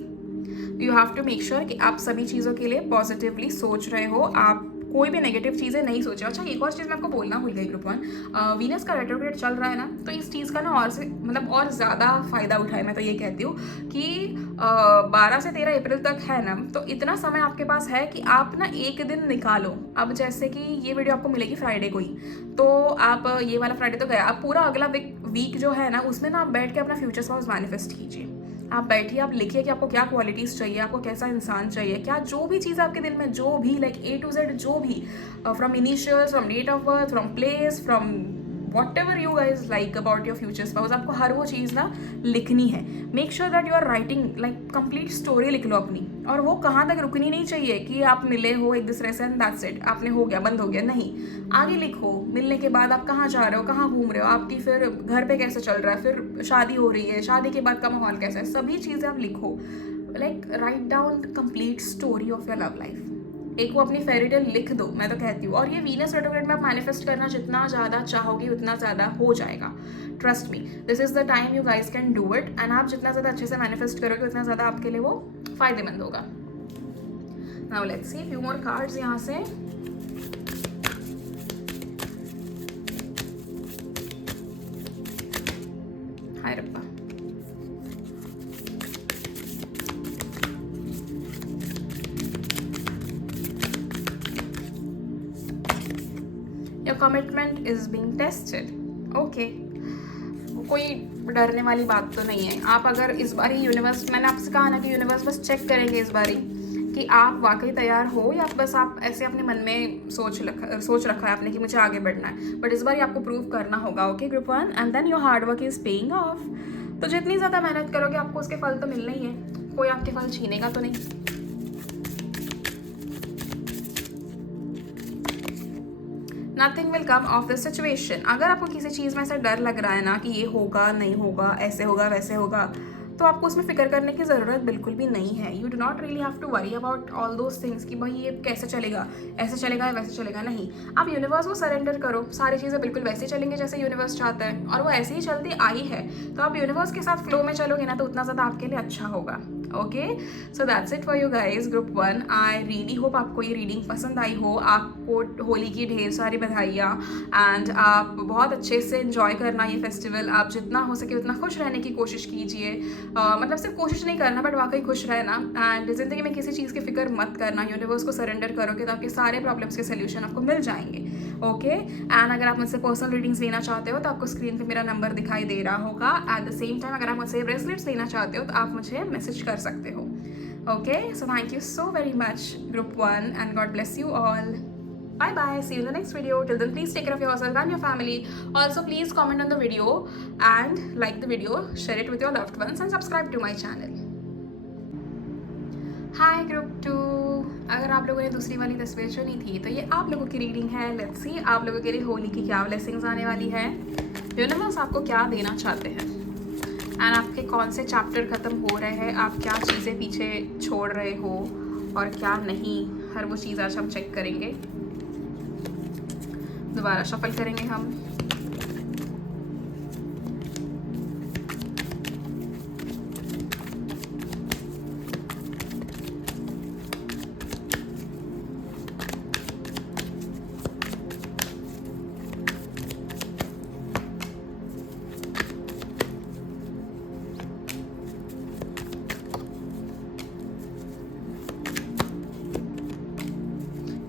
you have to make sure कि आप सभी चीज़ों के लिए पॉजिटिवली सोच रहे हो, आप कोई भी नेगेटिव चीज़ें नहीं सोचे। अच्छा एक और चीज़ मैं आपको बोलना भूल गई ग्रुप 1, वीनस का रेट्रोग्रेड चल रहा है ना, तो इस चीज़ का ना और से मतलब और ज़्यादा फ़ायदा उठाए। मैं तो ये कहती हूँ कि 12 से 13 अप्रैल तक है ना, तो इतना समय आपके पास है कि आप ना एक दिन निकालो। अब जैसे कि ये वीडियो आपको मिलेगी फ्राइडे को ही, तो आप ये वाला फ्राइडे तो गया, आप पूरा अगला वीक जो है ना उसमें ना आप बैठ के अपना फ्यूचर स्पाउस मैनिफेस्ट कीजिए। आप बैठिए, आप लिखिए कि आपको क्या क्वालिटीज़ चाहिए, आपको कैसा इंसान चाहिए, क्या जो भी चीज़ आपके दिल में, जो भी लाइक A to Z, जो भी from initials, from date of birth, from place, from whatever you guys like about your future spouse, आपको हर वो चीज़ ना लिखनी है। Make sure that you are writing like complete story लिख लो अपनी, और वो कहाँ तक रुकनी नहीं चाहिए कि आप मिले हो एक दूसरे से एंड दैट्स इट, आपने हो गया, बंद हो गया, नहीं। आगे लिखो, मिलने के बाद आप कहाँ जा रहे हो, कहाँ घूम रहे हो, आपकी फिर घर पे कैसे चल रहा है, फिर शादी हो रही है, शादी के बाद का माहौल कैसा है, सभी चीज़ें आप लिखो। Like write down complete story of your love life. एक वो अपनी फेरी टेल लिख दो, मैं तो कहती हूँ। और ये वीनस रेट्रोग्रेड में आप मैनिफेस्ट करना जितना ज़्यादा चाहोगे उतना ज़्यादा हो जाएगा। Trust me, this is the time you guys can do it, and आप जितना ज़्यादा अच्छे से मैनिफेस्ट करोगे उतना ज़्यादा आपके लिए वो फ़ायदेमंद होगा। Now let's see few more cards यहाँ से। हाय रब्बा, your commitment is being tested. Okay, कोई डरने वाली बात तो नहीं है। आप अगर इस बार ही यूनिवर्स, मैंने आपसे कहा ना कि यूनिवर्स बस चेक करेंगे इस बार ही कि आप वाकई तैयार हो या बस आप ऐसे अपने मन में सोच रखा है आपने कि मुझे आगे बढ़ना है। बट इस बार ही आपको प्रूव करना होगा। Okay group 1, and then your hard work is paying off. तो जितनी ज़्यादा मेहनत करोगे आपको उसके फल तो मिलना ही है, कोई आपके फल छीनेगा तो नहीं। Nothing will come of the situation. अगर आपको किसी चीज़ में ऐसा डर लग रहा है ना कि ये होगा नहीं होगा, ऐसे होगा वैसे होगा, तो आपको उसमें फिक्र करने की ज़रूरत बिल्कुल भी नहीं है। You do not really have to worry about all those things कि भाई ये कैसे चलेगा, ऐसे चलेगा वैसे चलेगा। नहीं, आप यूनिवर्स को सरेंडर करो, सारी चीज़ें बिल्कुल वैसे चलेंगे जैसे यूनिवर्स चाहता है, और वो ऐसे ही चलती आई है। तो आप यूनिवर्स के साथ फ्लो में चलोगे ना तो उतना ज़्यादा आपके लिए अच्छा होगा। Okay, so that's it for you guys group 1। I really hope आपको ये रीडिंग पसंद आई हो। आपको होली की ढेर सारी बधाइयाँ, एंड आप बहुत अच्छे से एंजॉय करना ये फेस्टिवल। आप जितना हो सके उतना खुश रहने की कोशिश कीजिए। मतलब सिर्फ कोशिश नहीं करना बट वाकई खुश रहना, एंड ज़िंदगी में किसी चीज़ की फिक्र मत करना। यूनिवर्स को सरेंडर करोगे तो आपके सारे प्रॉब्लम्स के सोल्यूशन आपको मिल जाएंगे। ओके, एंड अगर आप मुझसे पर्सनल रीडिंग्स लेना चाहते हो तो आपको स्क्रीन पे मेरा नंबर दिखाई दे रहा होगा। एट द सेम टाइम अगर आप मुझसे ब्रेसलेट्स लेना चाहते हो तो आप मुझे मैसेज कर सकते हो। Okay, so thank you so very much group 1 and God bless you all. Bye bye, see you in the next video. Till then please take care of yourself and your family. Also please comment on the video and like the video, share it with your loved ones and subscribe to my channel. Hi group 2, अगर आप लोगों ने दूसरी वाली तस्वीर चुनी थी तो ये आप लोगों की रीडिंग है। लेट्स सी आप लोगों के लिए होली की क्या ब्लेसिंग्स आने वाली है, यूनिवर्स आपको क्या देना चाहते हैं, एंड आपके कौन से चैप्टर ख़त्म हो रहे हैं, आप क्या चीज़ें पीछे छोड़ रहे हो और क्या नहीं। हर वो चीज़ आज हम चेक करेंगे। दोबारा शफल करेंगे हम।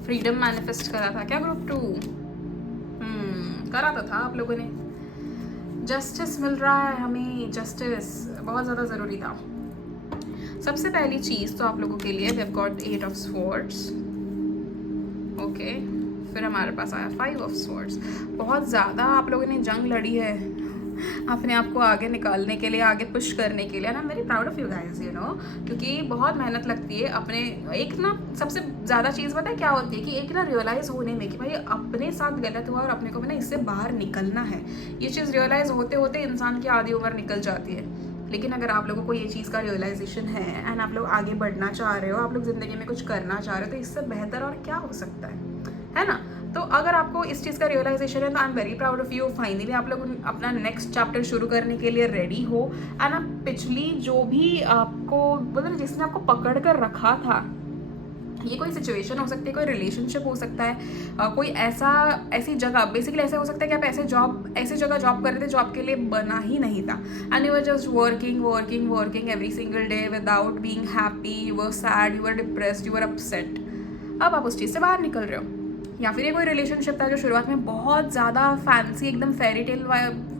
फ्रीडम मैनिफेस्ट करा था क्या ग्रुप 2? करा तो था आप लोगों ने। जस्टिस मिल रहा है हमें, जस्टिस बहुत ज़्यादा ज़रूरी था। सबसे पहली चीज़ तो आप लोगों के लिए we have got 8 of swords. Okay, फिर हमारे पास आया 5 ऑफ स्वॉर्ड्स। बहुत ज़्यादा आप लोगों ने जंग लड़ी है अपने आप को आगे निकालने के लिए, आगे पुश करने के लिए। And I am very proud of you guys, you know, क्योंकि बहुत मेहनत लगती है अपने। एक ना सबसे ज़्यादा चीज़ पता है क्या होती है कि एक ना रियलाइज़ होने में कि भाई अपने साथ गलत हुआ और अपने को भी ना इससे बाहर निकलना है। ये चीज़ रियलाइज़ होते होते इंसान की आधी उम्र निकल जाती है। लेकिन अगर आप लोगों को ये चीज़ का रियलाइजेशन है एंड आप लोग आगे बढ़ना चाह रहे हो, आप लोग ज़िंदगी में कुछ करना चाह रहे हो, तो इससे बेहतर और क्या हो सकता है ना। तो अगर आपको इस चीज़ का रियलाइजेशन है तो I am very proud of you. Finally आप लोग अपना नेक्स्ट चैप्टर शुरू करने के लिए रेडी हो। एंड आप पिछली जो भी आपको मतलब जिसने आपको पकड़ कर रखा था, ये कोई सिचुएशन हो सकती है, कोई रिलेशनशिप हो सकता है, कोई ऐसी जगह, बेसिकली ऐसा हो सकता है कि आप ऐसी जगह जॉब कर रहे थे जो आपके लिए बना ही नहीं था। And you were just working every single day without being happy. You were sad, you were depressed, you were upset. अब आप उस चीज़ से बाहर निकल रहे हो। या फिर ये कोई रिलेशनशिप था जो शुरुआत में बहुत ज़्यादा फैंसी, एकदम फेरी टेल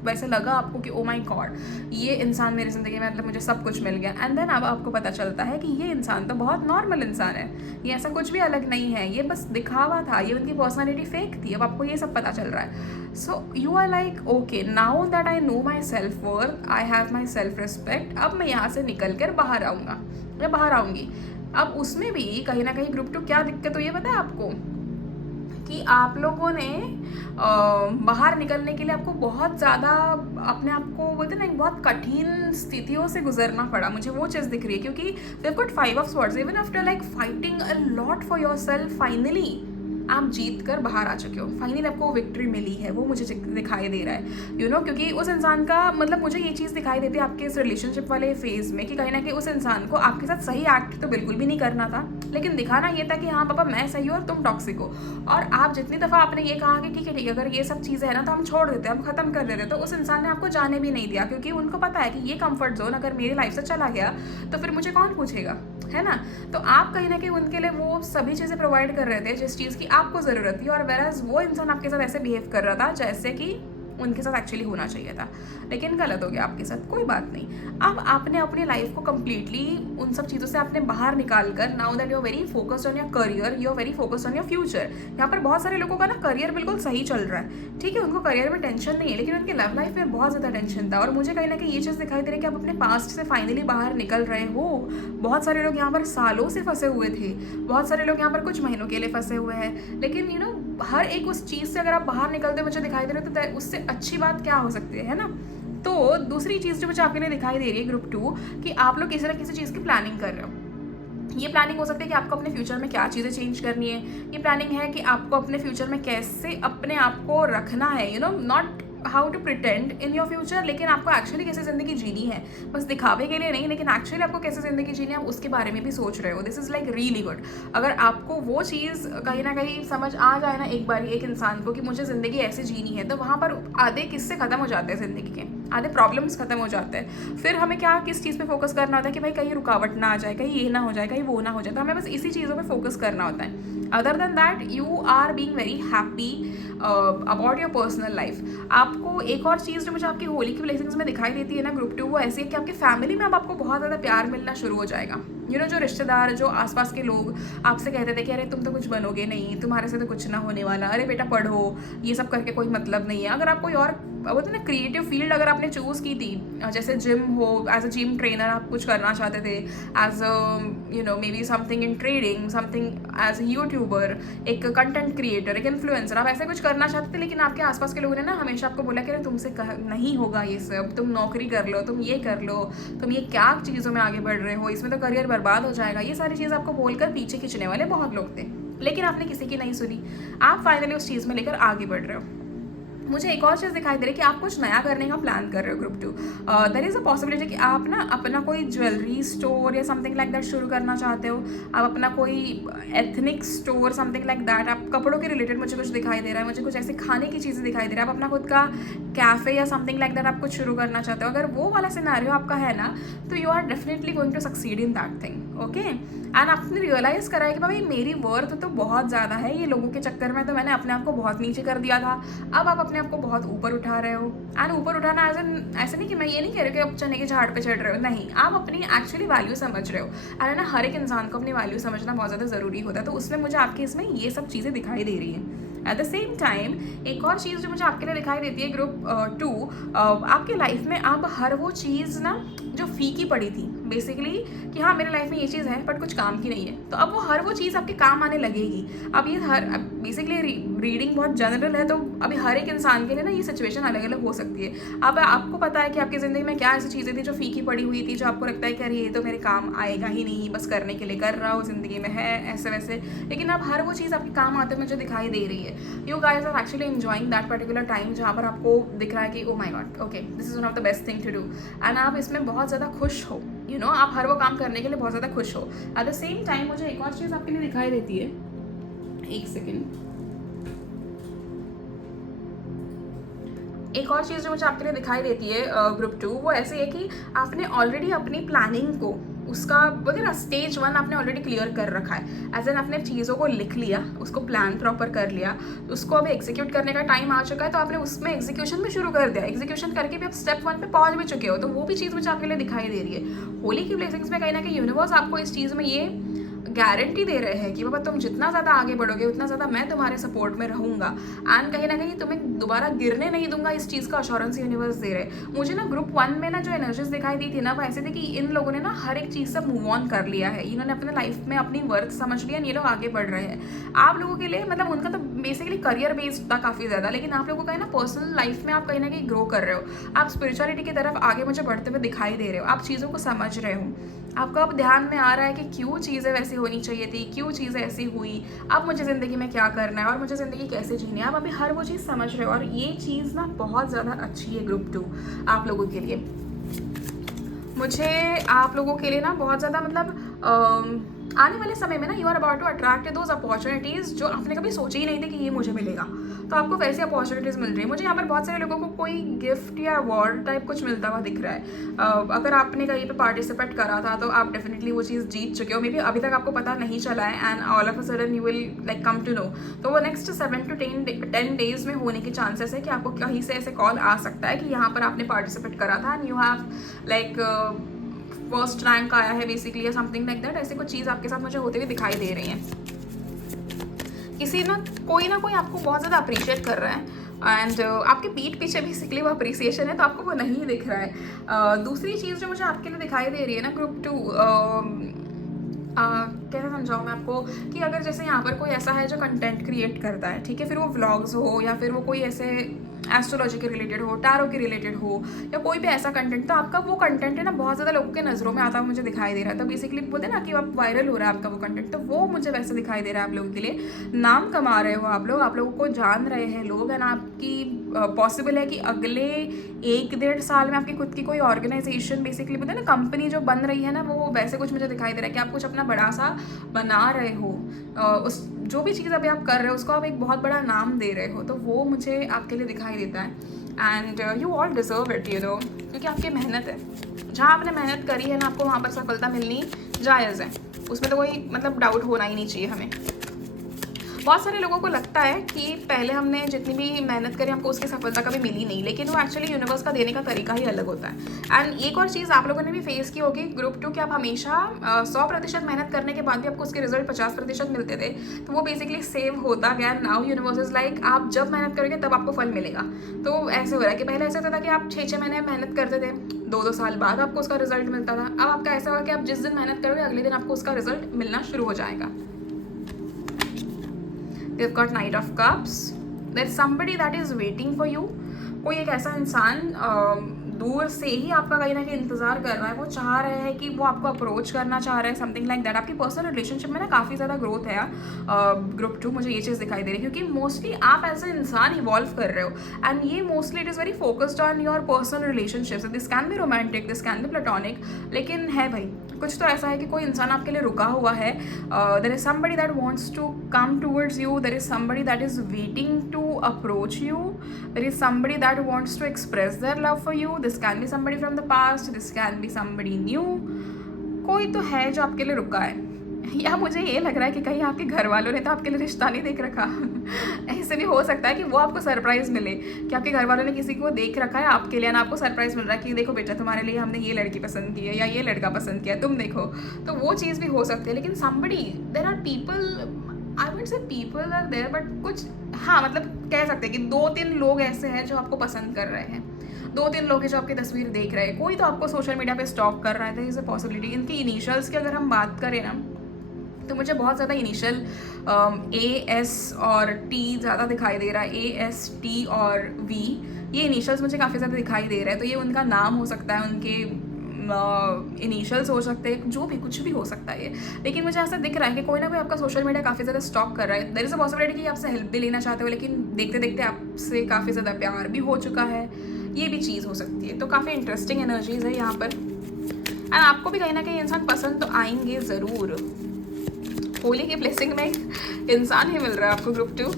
वैसे लगा आपको कि ओ माय गॉड ये इंसान मेरी ज़िंदगी में, मतलब मुझे सब कुछ मिल गया। एंड देन अब आपको पता चलता है कि ये इंसान तो बहुत नॉर्मल इंसान है, ये ऐसा कुछ भी अलग नहीं है, ये बस दिखावा था, ये उनकी पर्सनैलिटी फेक थी। अब आपको ये सब पता चल रहा है। So you are like okay, now that I know my self worth, I have my self respect, अब मैं यहाँ से निकल कर बाहर आऊँगा या बाहर आऊँगी। अब उसमें भी कहीं ना कहीं ग्रुप 2 क्या दिक्कत हुई है पता है आपको, कि आप लोगों ने बाहर निकलने के लिए आपको बहुत ज़्यादा अपने आप को बोलते ना, एक बहुत कठिन स्थितियों से गुजरना पड़ा। मुझे वो चीज़ दिख रही है क्योंकि we have got 5 of swords. Even after like fighting a lot for yourself, finally आप जीत कर बाहर आ चुके हो। फाइनली आपको विक्ट्री मिली है, वो मुझे दिखाई दे रहा है, यू नो, क्योंकि उस इंसान का मतलब मुझे ये चीज़ दिखाई देती है आपके इस रिलेशनशिप वाले फेज़ में कि कहीं ना कहीं उस इंसान को आपके साथ सही एक्ट तो बिल्कुल भी नहीं करना था, लेकिन दिखाना ये था कि हाँ पापा मैं सही हूँ और तुम टॉक्सिक हो। और आप जितनी दफ़ा आपने ये कहा कि ठीक है अगर ये सब चीज़ें है ना तो हम छोड़ देते हैं, हम ख़त्म कर देते, तो उस इंसान ने आपको जाने भी नहीं दिया, क्योंकि उनको पता है कि ये कंफर्ट जोन अगर मेरी लाइफ से चला गया तो फिर मुझे कौन पूछेगा, है ना। तो आप कहीं ना कहीं उनके लिए वो सभी चीज़ें प्रोवाइड कर रहे थे जिस चीज़ की आपको ज़रूरत थी, और वेराज वो इंसान आपके साथ ऐसे बिहेव कर रहा था जैसे कि उनके साथ एक्चुअली होना चाहिए था, लेकिन गलत हो गया आपके साथ, कोई बात नहीं। अब आपने अपनी लाइफ को कम्प्लीटली उन सब चीज़ों से आपने बाहर निकाल कर, now that you are very focused on your career, you are very focused on your future. यहाँ पर बहुत सारे लोगों का ना करियर बिल्कुल सही चल रहा है, ठीक है, उनको करियर में टेंशन नहीं है, लेकिन उनकी लव लाइफ में बहुत ज़्यादा टेंशन था। और मुझे कहीं ना कहीं ये चीज़ दिखाई दे रही है कि आप अपने पास्ट से फाइनली बाहर निकल रहे हो। बहुत सारे लोग यहाँ पर सालों से फंसे हुए थे, बहुत सारे लोग यहाँ पर कुछ महीनों के लिए फंसे हुए हैं, लेकिन यू नो हर एक उस चीज़ से अगर आप बाहर निकलते मुझे दिखाई दे रहे हो तो उससे अच्छी बात क्या हो सकती है ना। तो दूसरी चीज़ जो मुझे आपके लिए दिखाई दे रही है ग्रुप 2, कि आप लोग किसी ना किसी चीज़ की प्लानिंग कर रहे हो। ये प्लानिंग हो सकती है कि आपको अपने फ्यूचर में क्या चीज़ें चेंज करनी है, ये प्लानिंग है कि आपको अपने फ्यूचर में कैसे अपने आप को रखना है, you know not how to pretend in your future, लेकिन आपको एक्चुअली कैसे ज़िंदगी जीनी है, बस दिखावे के लिए नहीं, लेकिन एक्चुअली आपको कैसे ज़िंदगी जीनी है आप उसके बारे में भी सोच रहे हो। This is like really good. अगर आपको वो चीज़ कहीं ना कहीं समझ आ जाए ना एक बार एक इंसान को कि मुझे ज़िंदगी ऐसे जीनी है, तो वहाँ पर आधे किस्से ख़त्म हो जाते हैं ज़िंदगी के, आधे प्रॉब्लम्स खत्म हो जाते हैं। फिर हमें क्या किस चीज़ पे फोकस करना होता है कि भाई कहीं रुकावट ना आ जाए, कहीं ये ना हो जाए, कहीं वो ना हो जाए, तो हमें बस इसी चीज़ों पे फोकस करना होता है। Other than that you are being very happy about your personal life. आपको एक और चीज़ जो मुझे आपकी होली की ब्लेसिंग्स में दिखाई देती है ना ग्रुप 2, वो ऐसी है कि आपकी फैमिली में अब आपको बहुत ज़्यादा प्यार मिलना शुरू हो जाएगा। यू नो जो रिश्तेदार, जो आसपास के लोग आपसे कहते थे कि अरे तुम तो कुछ बनोगे नहीं, तुम्हारे से तो कुछ ना होने वाला, अरे बेटा पढ़ो, ये सब करके कोई मतलब नहीं है। अगर आप कोई और बोलते ना क्रिएटिव फील्ड अगर आपने चूज़ की थी, जैसे जिम हो, एज अ जिम ट्रेनर आप कुछ करना चाहते थे, as a you know maybe something in trading, something as a YouTuber, एक कंटेंट क्रिएटर, एक इन्फ्लुएंसर, आप ऐसे कुछ करना चाहते थे, लेकिन आपके आसपास के लोगों ने ना हमेशा आपको बोला कि अरे तुमसे नहीं होगा ये सब, तुम नौकरी कर लो, तुम ये कर लो, तुम ये क्या चीज़ों में आगे बढ़ रहे हो, इसमें तो करियर बर्बाद हो जाएगा, ये सारी चीज़ आपको बोलकर पीछे खींचने वाले बहुत लोग थे, लेकिन आपने किसी की नहीं सुनी। आप फाइनली उस चीज़ में लेकर आगे बढ़ रहे हो। मुझे एक और चीज़ दिखाई दे रही है कि आप कुछ नया करने का प्लान कर रहे हो group 2। There is a possibility कि आप ना अपना कोई ज्वेलरी स्टोर या समथिंग लाइक दैट शुरू करना चाहते हो, आप अपना कोई ethnic store something like that, आप कपड़ों के रिलेटेड मुझे कुछ दिखाई दे रहा है, मुझे कुछ ऐसे खाने की चीज़ें दिखाई दे रहा है, आप अपना खुद का कैफ़े या समथिंग लाइक दैट आप कुछ शुरू करना चाहते हो। अगर वो वाला सिनेरियो आपका है ना, तो you are definitely going to succeed in that thing, okay. And आपने रियलाइज़ करा है कि भाई मेरी वर्थ तो बहुत ज़्यादा है, ये लोगों के चक्कर में तो मैंने अपने आप को बहुत नीचे कर दिया था, अब आप अपने आप को बहुत ऊपर उठा रहे हो। एंड ऊपर उठाना एज एन ऐसे नहीं कि मैं ये नहीं कह रही कि आप चने के झाड़ पे चढ़ रहे हो, नहीं, आप अपनी एक्चुअली वैल्यू समझ रहे हो। एंड ना हर एक इंसान को अपनी वैल्यू समझना बहुत ज़्यादा ज़रूरी होता है, तो उसमें मुझे आपके इसमें ये सब चीज़ें दिखाई दे रही हैं। एट द सेम टाइम एक और चीज़ जो मुझे आपके लिए दिखाई देती है ग्रुप 2, आपके लाइफ में अब हर वो चीज़ ना जो फीकी पड़ी थी बेसिकली, कि हाँ मेरे लाइफ में ये चीज़ है बट कुछ काम की नहीं है, तो अब वो हर वो चीज़ आपके काम आने लगेगी। अब ये हर बेसिकली रीडिंग बहुत जनरल है, तो अभी हर एक इंसान के लिए ना ये सिचुएशन अलग अलग हो सकती है। अब आपको पता है कि आपकी ज़िंदगी में क्या ऐसी चीज़ें थी जो फीकी पड़ी हुई थी, जो आपको लगता है कि अरे ये तो मेरे काम आएगा ही नहीं, बस करने के लिए कर रहा हूँ, ज़िंदगी में है ऐसे वैसे, लेकिन अब हर वो चीज़ आपके काम आते मुझे दिखाई दे रही है। You guys are actually enjoying that particular time जहाँ पर आपको दिख रहा है कि oh my God, okay this is one of the best thing to do, and आप इसमें बहुत ज़्यादा खुश हो, यू नो आप हर वो काम करने के लिए बहुत ज़्यादा खुश हो। एट द सेम टाइम मुझे एक और चीज़ आपके लिए दिखाई देती है, एक सेकेंड, एक और चीज़ जो मुझे आपके लिए दिखाई देती है ग्रुप 2, वो ऐसे है कि आपने ऑलरेडी अपनी प्लानिंग को उसका वगैरह स्टेज 1 आपने ऑलरेडी क्लियर कर रखा है, एज एन आपने चीज़ों को लिख लिया, उसको प्लान प्रॉपर कर लिया, उसको अभी एग्जीक्यूट करने का टाइम आ चुका है, तो आपने उसमें एग्जीक्यूशन भी शुरू कर दिया, एग्जीक्यूशन करके भी आप स्टेप 1 पे पहुंच भी चुके हो, तो वो भी चीज़ मुझे आपके लिए दिखाई दे रही है। होली की ब्लेसिंग्स में कहीं ना कहीं यूनिवर्स आपको इस चीज़ में ये गारंटी दे रहे हैं कि बाबा तुम जितना ज़्यादा आगे बढ़ोगे उतना ज़्यादा मैं तुम्हारे सपोर्ट में रहूँगा, एंड कहीं ना कहीं तुम्हें दोबारा गिरने नहीं दूंगा, इस चीज़ का अश्योरेंस यूनिवर्स दे रहे। मुझे ना ग्रुप 1 में ना जो एनर्जीज दिखाई दी थी ना, वो ऐसे थे कि इन लोगों ने ना हर एक चीज़ से मूव ऑन कर लिया है, इन्होंने अपने लाइफ में अपनी वर्थ समझ लिया, ये लोग आगे बढ़ रहे हैं। आप लोगों के लिए मतलब उनका तो बेसिकली करियर बेस्ड था काफ़ी ज़्यादा, लेकिन आप लोगों का है ना पर्सनल लाइफ में आप कहीं ना कहीं ग्रो कर रहे हो, आप स्पिरिचुअलिटी की तरफ आगे मुझे बढ़ते हुए दिखाई दे रहे हो, आप चीज़ों को समझ रहे हो, आपको अब ध्यान में आ रहा है कि क्यों चीज़ें वैसी होनी चाहिए थी, क्यों चीज़ें ऐसी हुई, अब मुझे ज़िंदगी में क्या करना है और मुझे ज़िंदगी कैसे जीनी है, आप अभी हर वो चीज़ समझ रहे हो, और ये चीज़ ना बहुत ज़्यादा अच्छी है ग्रुप 2 आप लोगों के लिए। मुझे आप लोगों के लिए ना बहुत ज़्यादा मतलब आने वाले समय में ना you are about to attract those opportunities जो आपने कभी सोचे ही नहीं थे कि ये मुझे मिलेगा, तो आपको वैसी अपॉर्चुनिटीज़ मिल रही है। मुझे यहाँ पर बहुत सारे लोगों को कोई गिफ्ट या अवार्ड टाइप कुछ मिलता हुआ दिख रहा है। अगर आपने कहीं पे पार्टिसिपेट करा था तो आप डेफिनेटली वो चीज़ जीत चुके हो, मे बी अभी तक आपको पता नहीं चला है, and all of a sudden you will like come to know. तो वो नेक्स्ट 7 to 10 डेज में होने के चांसेस है कि आपको कहीं से ऐसे कॉल आ सकता है कि यहाँ पर आपने पार्टिसिपेट करा था and you have like first rank आया है बेसिकली या समथिंग लाइक दैट। ऐसी कुछ चीज़ आपके साथ मुझे होते हुए दिखाई दे रही है। किसी ना कोई आपको बहुत ज़्यादा अप्रिशिएट कर रहा है एंड आपके पीठ पीछे बेसिकली वो अप्रिसिएशन है, तो आपको वो नहीं दिख रहा है। दूसरी चीज़ जो मुझे आपके लिए दिखाई दे रही है ना ग्रुप 2, कैसे समझाऊँ मैं आपको, कि अगर जैसे यहाँ पर कोई ऐसा है जो कंटेंट क्रिएट करता है, ठीक है, फिर वो व्लॉग्स हो या फिर वो कोई ऐसे एस्ट्रोलॉजी के रिलेटेड हो, टैरो के रिलेटेड हो, या कोई भी ऐसा कंटेंट, तो आपका वो कंटेंट है ना बहुत ज़्यादा लोगों के नज़रों में आता हुआ मुझे दिखाई दे रहा है। तो बेसिकली बोलते हैं ना कि आप वायरल हो रहा है आपका वो कंटेंट, तो वो मुझे वैसे दिखाई दे रहा है आप लोगों के लिए। नाम कमा रहे हो आप लोगों को जान रहे हैं लोग, एंड आपकी पॉसिबल है कि अगले 1-1.5 साल में आपकी खुद की कोई ऑर्गेनाइजेशन बेसिकली बोलते हैं ना कंपनी जो बन रही है ना, वो वैसे कुछ मुझे दिखाई दे रहा है कि आप कुछ अपना बड़ा सा बना रहे हो। उस जो भी चीज़ अभी आप कर रहे हो उसको आप एक बहुत बड़ा नाम दे रहे हो, तो वो मुझे आपके लिए दिखाई देता है। And you all deserve it, you know, क्योंकि आपकी मेहनत है, जहाँ आपने मेहनत करी है ना आपको वहाँ पर सफलता मिलनी जायज़ है, उसमें तो कोई मतलब डाउट होना ही नहीं चाहिए हमें। बहुत सारे लोगों को लगता है कि पहले हमने जितनी भी मेहनत करी हमको उसकी सफलता कभी मिली नहीं, लेकिन वो एक्चुअली यूनिवर्स का देने का तरीका ही अलग होता है। एंड एक और चीज़ आप लोगों ने भी फेस की होगी ग्रुप 2 कि आप हमेशा 100% मेहनत करने के बाद भी आपको उसके रिजल्ट 50% मिलते थे, तो वो बेसिकली सेव होता गया। नाउ यूनिवर्स इज लाइक आप जब मेहनत करोगे तब आपको फल मिलेगा। तो ऐसे हो रहा है कि पहले ऐसा था कि आप 6-6 महीने मेहनत करते थे, 2-2 साल बाद आपको उसका रिजल्ट मिलता था। अब आपका ऐसा होगा कि आप जिस दिन मेहनत करोगे अगले दिन आपको उसका रिजल्ट मिलना शुरू हो जाएगा। You've got Knight of Cups. There's somebody that is waiting for you. कोई एक ऐसा इंसान दूर से ही आपका कहीं ना कहीं इंतजार कर रहा है, वो चाह रहे हैं कि वो आपको अप्रोच करना चाह रहे हैं, समथिंग लाइक दैट। आपकी पर्सनल रिलेशनशिप में ना काफ़ी ज़्यादा ग्रोथ है ग्रुप 2, मुझे ये चीज़ दिखाई दे रही है, क्योंकि मोस्टली आप एज ए इंसान इवॉल्व कर रहे हो, एंड ये mostly it is very focused on your personal relationships. This can be romantic, this can B platonic, लेकिन है भाई कुछ तो ऐसा है कि कोई इंसान आपके लिए रुका हुआ है। There is somebody that wants to come towards you, there is somebody that is waiting to approach you, there is somebody that wants to express their love for you. This can be somebody from the past, this can be somebody new. कोई तो है जो आपके लिए रुका है, या मुझे ये लग रहा है कि कहीं आपके घर वालों ने तो आपके लिए रिश्ता नहीं देख रखा। ऐसे भी हो सकता है कि वो आपको सरप्राइज़ मिले कि आपके घर वालों ने किसी को देख रखा है आपके लिए, ना आपको सरप्राइज़ मिल रहा है कि देखो बेटा तुम्हारे लिए हमने ये लड़की पसंद की है या ये लड़का पसंद किया है, तुम देखो। तो वो चीज़ भी हो सकती है। लेकिन somebody, there are people, I would say people are there, but कुछ, हाँ मतलब कह सकते हैं कि 2-3 लोग ऐसे हैं जो आपको पसंद कर रहे हैं, 2-3 लोग हैं जो आपकी तस्वीर देख रहे हैं, कोई तो आपको सोशल मीडिया पे स्टॉक कर रहा है। There is a possibility. इनकी इनिशियल्स की अगर हम बात करें ना, तो मुझे बहुत ज़्यादा इनिशियल AS और T ज़्यादा दिखाई दे रहा है, AST और V, ये इनिशियल्स मुझे काफ़ी ज़्यादा दिखाई दे रहा है। तो ये उनका नाम हो सकता है, उनके इनिशियल्स हो सकते हैं, जो भी कुछ भी हो सकता है ये। लेकिन मुझे ऐसा दिख रहा है कि कोई ना कोई आपका सोशल मीडिया काफ़ी ज़्यादा स्टॉक कर रहा है। देयर इज़ अ पॉसिबिलिटी कि आपसे हेल्प भी लेना चाहते हो, लेकिन देखते देखते आपसे काफ़ी ज़्यादा प्यार भी हो चुका है, ये भी चीज़ हो सकती है। तो काफ़ी इंटरेस्टिंग एनर्जीज़ है यहाँ पर, एंड आपको भी कहीं ना कहीं इंसान पसंद तो आएंगे ज़रूर। होली की ब्लेसिंग में एक इंसान ही मिल रहा है आपको group 2,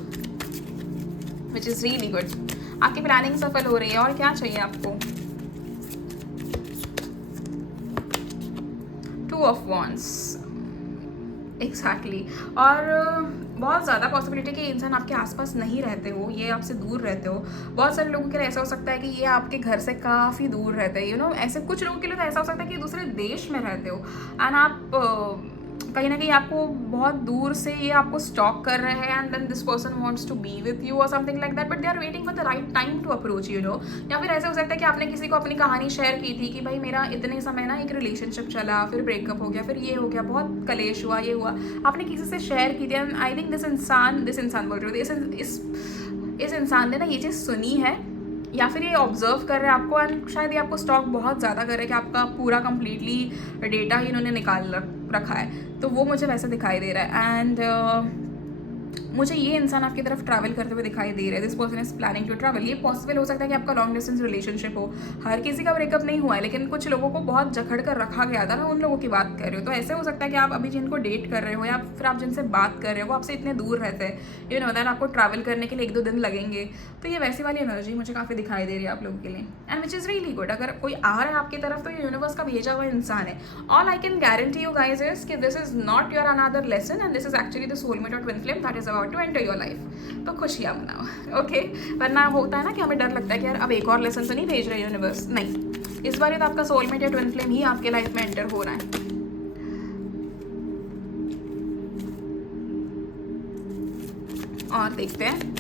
which is really good. आपकी प्लानिंग सफल हो रही है, और क्या चाहिए आपको। 2 of Wands, एग्जैक्टली। और बहुत ज़्यादा पॉसिबिलिटी कि इंसान आपके आसपास नहीं रहते हो, ये आपसे दूर रहते हो। बहुत सारे लोगों के लिए ऐसा हो सकता है कि ये आपके घर से काफ़ी दूर रहते हैं, यू नो। ऐसे कुछ लोगों के लिए तो ऐसा हो सकता है कि दूसरे देश में रहते हो, एंड आप कहीं ना कहीं आपको बहुत दूर से ये आपको स्टॉक कर रहे हैं, and then this person wants to be with you और something like that, but they are waiting for the right time to approach, you know. या फिर ऐसा हो सकता है कि आपने किसी को अपनी कहानी शेयर की थी कि भाई मेरा इतने समय ना एक रिलेशनशिप चला, फिर ब्रेकअप हो गया, फिर ये हो गया, बहुत कलेश हुआ, ये हुआ, आपने किसी से शेयर की थी, एंड आई थिंक दिस इंसान बोल रहे हो, इस इंसान ने ना ये चीज़ सुनी है, या फिर ये ऑब्जर्व कर रहे हैं आपको, एंड शायद ये आपको स्टॉक बहुत ज़्यादा कर रहे हैं कि आपका पूरा कंप्लीटली डेटा ही इन्होंने निकाल रखा है। तो वो मुझे वैसे दिखाई दे रहा है। एंड मुझे ये इंसान आपकी तरफ ट्रैवल करते हुए दिखाई दे रहा है, this person is planning to travel. ये पॉसिबल हो सकता है कि आपका लॉन्ग डिस्टेंस रिलेशनशिप हो, हर किसी का ब्रेकअप नहीं हुआ है, लेकिन कुछ लोगों को बहुत जकड़ कर रखा गया था, मैं उन लोगों की बात कर रही हूँ। तो ऐसे हो सकता है कि आप अभी जिनको डेट कर रहे हो या फिर आप जिनसे बात कर रहे हो वो आपसे इतने दूर रहते हैं, यू नो दैट आपको ट्रैवल करने के लिए 1-2 दिन लगेंगे। तो ये वैसी वाली एनर्जी मुझे काफ़ी दिखाई दे रही है आप लोगों के लिए, and which is really good. अगर कोई आ रहा है आपकी तरफ तो ये यूनिवर्स का भेजा हुआ इंसान है। All I can guarantee you guys is कि this is not your another lesson, and this is actually the soulmate और twin flame that is about to enter your life. तो खुशियाँ मनाओ, ओके। वरना होता है ना कि हमें डर लगता है कि यार अब एक और लेसन तो नहीं भेज रहे यूनिवर्स, नहीं, इस बार तो आपका सोलमेट या ट्विन फ्लेम ही आपके लाइफ में एंटर हो रहा है। और देखते हैं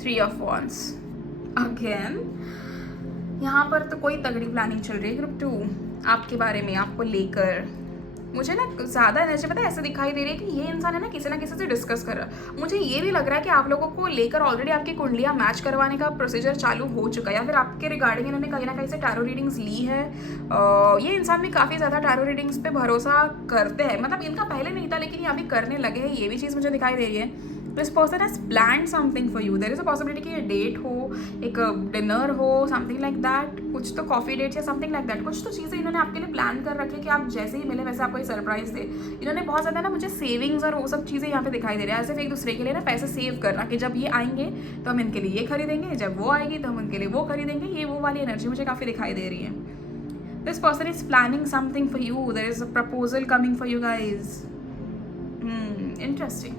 थ्री ऑफ वॉन्ड्स अगेन। यहाँ पर तो कोई तगड़ी प्लानिंग चल रही है ग्रुप 2 आपके बारे में, आपको लेकर। मुझे ना ज़्यादा एनर्जी पता है ऐसे दिखाई दे रही है कि ये इंसान है ना किसी से डिस्कस कर रहा। मुझे ये भी लग रहा है कि आप लोगों को लेकर ऑलरेडी आपकी कुंडलियाँ मैच करवाने का प्रोसीजर चालू हो चुका है, या फिर आपके रिगार्डिंग इन्होंने कहीं ना कहीं से टैरो रीडिंग्स ली है। ये इंसान भी काफ़ी ज़्यादा टैरो रीडिंग्स पे भरोसा करते हैं, मतलब इनका पहले नहीं था लेकिन ये अभी करने लगे हैं, ये भी चीज़ मुझे दिखाई दे रही है। This person has planned something for you, there is a possibility कि ये डेट हो, एक डिनर हो, समथिंग लाइक दैट, कुछ तो कॉफी डेट या समथिंग लाइक दैट। कुछ तो चीज़ें इन्होंने आपके लिए प्लान कर रखी है कि आप जैसे ही मिले वैसे आपको ये सरप्राइज दे। इन्होंने बहुत ज़्यादा ना मुझे सेविंग्स और वो सब चीज़ें यहाँ पे दिखाई दे रहा है, सिर्फ एक दूसरे के लिए ना पैसे सेव करना कि जब ये आएंगे तो हम इनके लिए ये खरीदेंगे, जब वो आएगी तो हम उनके लिए वो खरीदेंगे। ये वो वाली एनर्जी मुझे काफ़ी दिखाई दे रही है। This person is planning something for you, there is a proposal coming for you guys. Interesting.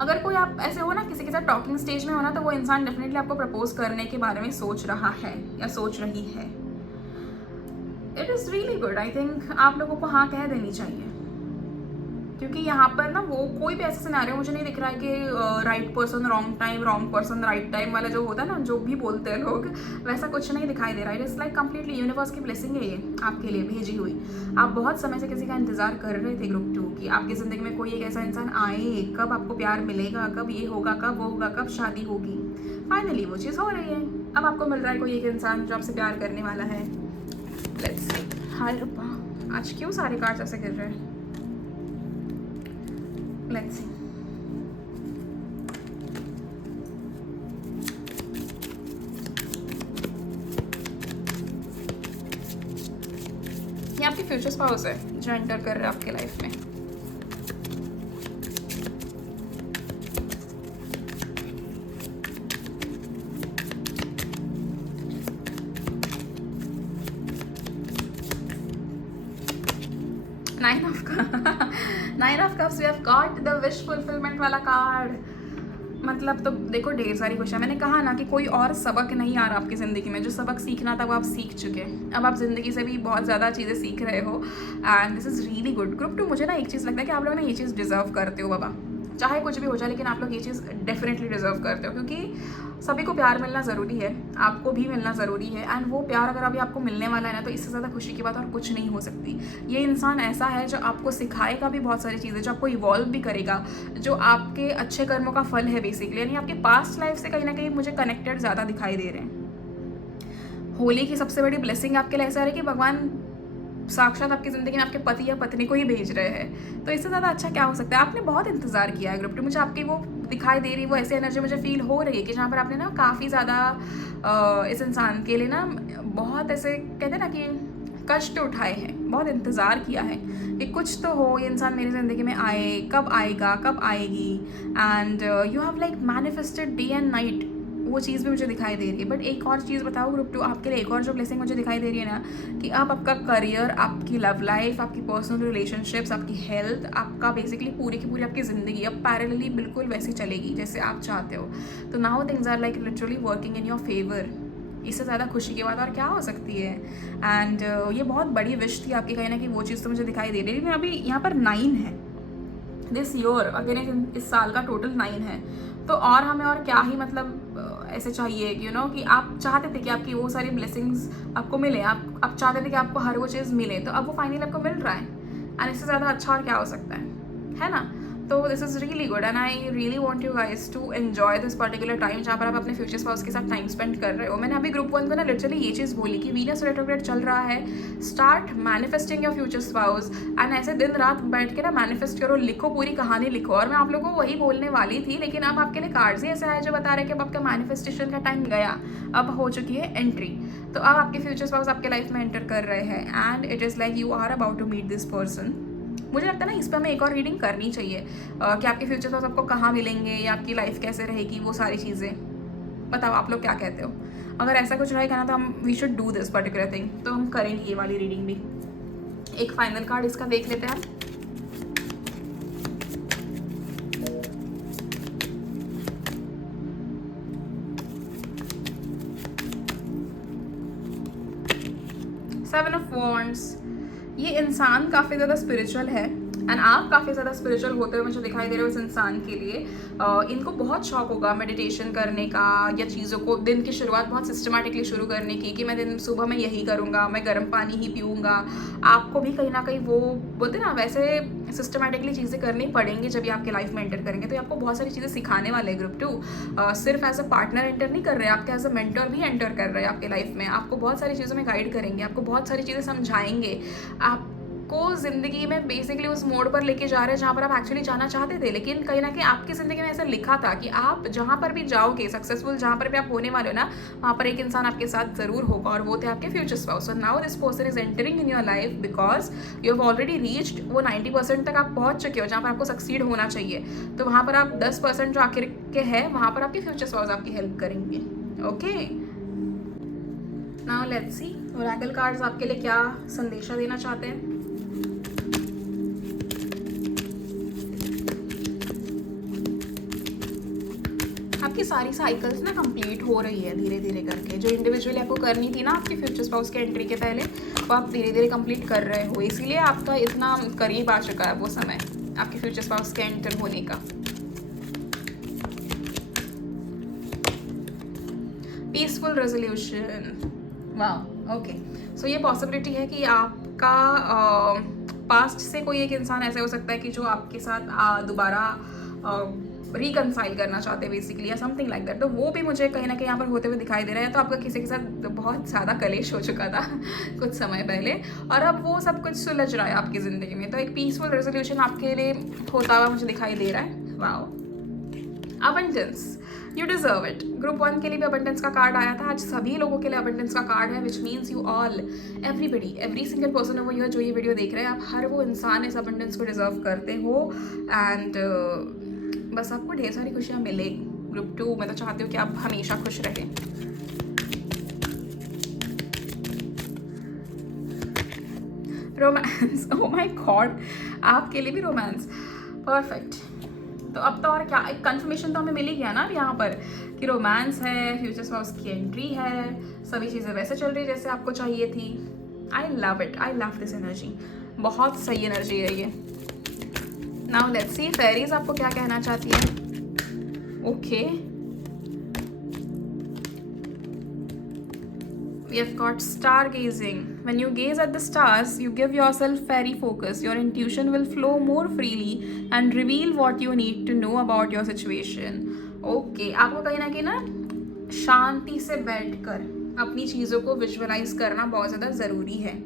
अगर कोई आप ऐसे हो ना किसी के साथ टॉकिंग स्टेज में हो ना, तो वो इंसान डेफिनेटली आपको प्रपोज करने के बारे में सोच रहा है या सोच रही है। It is really good. I think आप लोगों को हाँ कह देनी चाहिए, क्योंकि यहाँ पर ना वो कोई भी ऐसा सिनेरियो मुझे नहीं दिख रहा है कि right person wrong time, wrong person right time वाला जो होता है ना, जो भी बोलते हैं लोग, वैसा कुछ नहीं दिखाई दे रहा है। इट्स लाइक कंप्लीटली यूनिवर्स की ब्लेसिंग है ये आपके लिए भेजी हुई। आप बहुत समय से किसी का इंतजार कर रहे थे ग्रुप 2 की, आपकी ज़िंदगी में कोई एक ऐसा इंसान आए, कब आपको प्यार मिलेगा, कब ये होगा, कब वो होगा, कब शादी होगी। फाइनली वो चीज़ हो रही है, अब आपको मिल रहा है कोई एक इंसान जो आपसे प्यार करने वाला है। Let's see. हाय रुपा, आज क्यों सारे कार्ड्स ऐसे गिर रहे हैं? Let's see. ये आपकी फ्यूचर स्पाउस है जो एंटर कर रहे हैं आपके लाइफ में। Nine of cups, we have got the wish fulfilment वाला कार्ड। मतलब तो देखो ढेर सारी खुशियाँ। मैंने कहा ना कि कोई और सबक नहीं आ रहा आपकी ज़िंदगी में, जो सबक सीखना था वो आप सीख चुके हैं। अब आप ज़िंदगी से भी बहुत ज़्यादा चीज़ें सीख रहे हो, and this is really good. Group 2 मुझे ना एक चीज़ लगता है कि आप लोग ना ये चीज़ डिज़र्व करते हो बाबा, चाहे कुछ भी हो जाए, लेकिन आप लोग ये चीज़ डेफिनेटली डिज़र्व करते हो, क्योंकि सभी को प्यार मिलना ज़रूरी है, आपको भी मिलना ज़रूरी है। एंड वो प्यार अगर अभी आपको मिलने वाला है ना, तो इससे ज़्यादा खुशी की बात और कुछ नहीं हो सकती। ये इंसान ऐसा है जो आपको सिखाएगा भी बहुत सारी चीज़ें, जो आपको इवॉल्व भी करेगा, जो आपके अच्छे कर्मों का फल है बेसिकली, यानी आपके पास्ट लाइफ से कहीं ना कहीं मुझे कनेक्टेड ज़्यादा दिखाई दे रहे हैं। होली की सबसे बड़ी ब्लेसिंग आपके लिए ऐसा है कि भगवान साक्षात आपकी ज़िंदगी में आपके पति या पत्नी को ही भेज रहे हैं। तो इससे ज़्यादा अच्छा क्या हो सकता है? आपने बहुत इंतज़ार किया है ग्रुप 2, मुझे आपकी वो दिखाई दे रही, वो ऐसी एनर्जी मुझे फील हो रही है कि जहाँ पर आपने ना काफ़ी ज़्यादा इस इंसान के लिए ना बहुत ऐसे कहते हैं ना कि कष्ट उठाए हैं, बहुत इंतज़ार किया है कि कुछ तो हो, ये इंसान मेरी ज़िंदगी में आए, कब आएगा, कब आएगी। And you have like manifested day and night, वो चीज़ भी मुझे दिखाई दे रही है। बट एक और चीज़ बताओ ग्रुप 2, आपके लिए एक और जो ब्लेसिंग मुझे दिखाई दे रही है ना, कि अब आपका करियर, आपकी लव लाइफ, आपकी पर्सनल रिलेशनशिप्स, आपकी हेल्थ, आपका बेसिकली पूरी की पूरी आपकी ज़िंदगी अब पैरेलली बिल्कुल वैसी चलेगी जैसे आप चाहते हो। तो now things are like literally working in your favour. इससे ज़्यादा खुशी की बात और क्या हो सकती है? एंड ये बहुत बड़ी विश थी आपकी कहीं ना कहीं, वो चीज़ तो मुझे दिखाई दे रही है। लेकिन अभी यहाँ पर 9 है, दिस ईयर अगेन इस साल का टोटल 9 है। तो और हमें और क्या ही मतलब ऐसे चाहिए कि कि आप चाहते थे कि आपकी वो सारी ब्लेसिंग्स आपको मिले, आप चाहते थे कि आपको हर वो चीज़ मिले, तो अब वो फाइनली आपको मिल रहा है। एंड इससे ज़्यादा अच्छा और क्या हो सकता है ना? तो this is really good and I really want you guys to enjoy this particular time जहाँ पर आप अपने फ्यूचर स्पाउस के साथ टाइम स्पेंड कर रहे हो. मैंने अभी ग्रुप 1 को ना लिटरली ये चीज़ बोली कि वीनस रेट्रोग्रेड चल रहा है, start manifesting your future spouse and ऐसे दिन रात बैठ के ना मैनिफेस्ट करो, लिखो, पूरी कहानी लिखो. और मैं आप लोगों को वही बोलने वाली थी, लेकिन अब आपके लिए कार्ड्स ही ऐसे आए जो बता रहे हैं कि अब आपका मैनिफेस्टेशन का टाइम गया, अब हो चुकी है एंट्री. तो अब आपके फ्यूचर स्पाउस आपके लाइफ में एंटर कर रहे हैं and it is like you are about to meet this person. मुझे लगता है ना इस पर हमें एक और रीडिंग करनी चाहिए कि आपके फ्यूचर स्पाउस आपको कहाँ मिलेंगे या आपकी लाइफ कैसे रहेगी, वो सारी चीज़ें. बताओ आप लोग क्या कहते हो. अगर ऐसा कुछ रहेगा ना तो हम we should do this particular thing. तो हम करेंगे ये वाली रीडिंग भी. एक फाइनल कार्ड इसका देख लेते हैं. Seven of wands. ये इंसान काफ़ी ज़्यादा स्पिरिचुअल है एंड आप काफ़ी ज़्यादा स्पिरिचुअल होते हुए मुझे दिखाई दे रहे हो. इस इंसान के लिए इनको बहुत शौक होगा मेडिटेशन करने का या चीज़ों को दिन की शुरुआत बहुत सिस्टमेटिकली शुरू करने की, कि मैं दिन सुबह में यही करूँगा, मैं गर्म पानी ही पीऊँगा. आपको भी कहीं ना कहीं वो बोलते ना वैसे सिस्टमेटिकली चीज़ें करनी पड़ेंगी जब ये आपके लाइफ में एंटर करेंगे. तो ये आपको बहुत सारी चीज़ें सिखाने वाले हैं ग्रुप 2. सिर्फ एज अ पार्टनर एंटर नहीं कर रहे, आपके एज अ मेंटर भी एंटर कर रहे हैं आपके लाइफ में. आपको बहुत सारी चीज़ों में गाइड करेंगे, आपको बहुत सारी चीज़ें समझाएंगे, आपको ज़िंदगी में बेसिकली उस मोड पर लेके जा रहे हैं जहाँ पर आप एक्चुअली जाना चाहते थे. लेकिन कहीं ना कहीं आपकी ज़िंदगी में ऐसा लिखा था कि आप जहाँ पर भी जाओगे, सक्सेसफुल जहाँ पर भी आप होने वाले हो ना, वहाँ पर एक इंसान आपके साथ ज़रूर होगा और वो थे आपके future spouse. So now this person is entering in your life because you have already reached वो 90% तक आप पहुँच चुके हो जहाँ पर आपको सक्सीड होना चाहिए. तो वहाँ पर आप 10% जो आखिर के हैं वहाँ पर आपके फ्यूचर स्पाउस आपकी हेल्प करेंगे. Okay, now let's C Oracle cards आपके लिए क्या संदेशा देना चाहते हैं. आपकी सारी साइकिल्स ना कंप्लीट हो रही है धीरे धीरे करके. जो इंडिविजुअली आपको करनी थी ना आपके फ्यूचर स्पाउस के एंट्री के पहले, वो आप धीरे धीरे कंप्लीट कर रहे हो. इसीलिए आपका इतना करीब आ चुका है वो समय आपके फ्यूचर स्पाउस के एंटर होने का. Peaceful resolution. वाह, ओके. सो ये पॉसिबिलिटी है कि आपका पास्ट से कोई एक इंसान ऐसा हो सकता है कि जो आपके साथ दोबारा रिकनसाइल करना चाहते हैं बेसिकली, या समथिंग लाइक दैट. तो वो भी मुझे कहीं ना कहीं यहाँ पर होते हुए दिखाई दे रहा है. तो आपका किसी के साथ बहुत ज़्यादा कलेश हो चुका था कुछ समय पहले और अब वो सब कुछ सुलझ रहा है आपकी ज़िंदगी में. तो एक पीसफुल रेजोल्यूशन आपके लिए होता हुआ मुझे दिखाई दे रहा है. Wow. Abundance, you deserve it. Group 1 के लिए भी अबंडेंस का कार्ड आया था. आज सभी लोगों के लिए अबंडेंस का कार्ड है, which means you all, everybody, every single person over here जो ये वीडियो देख रहे हैं, आप हर वो इंसान इस अबंडेंस को डिजर्व करते हो. एंड बस आपको ढेर सारी खुशियाँ मिलेगी. ग्रुप 2 मैं तो चाहती हूँ कि आप हमेशा खुश रहें. रोमांस, ओह माय गॉड, आपके लिए भी रोमांस. परफेक्ट. तो अब तो और क्या, एक कंफर्मेशन तो हमें मिल ही गया ना अब यहाँ पर कि रोमांस है, फ्यूचर स्पाउस की एंट्री है, सभी चीज़ें वैसे चल रही है जैसे आपको चाहिए थी. I love it, I love this energy. बहुत सही एनर्जी है ये. नाउ लेट्स सी फेरीज आपको क्या कहना चाहती है. Okay, we have got stargazing. When you gaze at the stars, you give yourself fairy focus. Your intuition will flow more freely and reveal what you need to know about your situation. Okay, आपको कहीं ना कहीं ना शांति से बैठकर अपनी चीज़ों को विजुअलाइज करना बहुत ज़्यादा ज़रूरी है.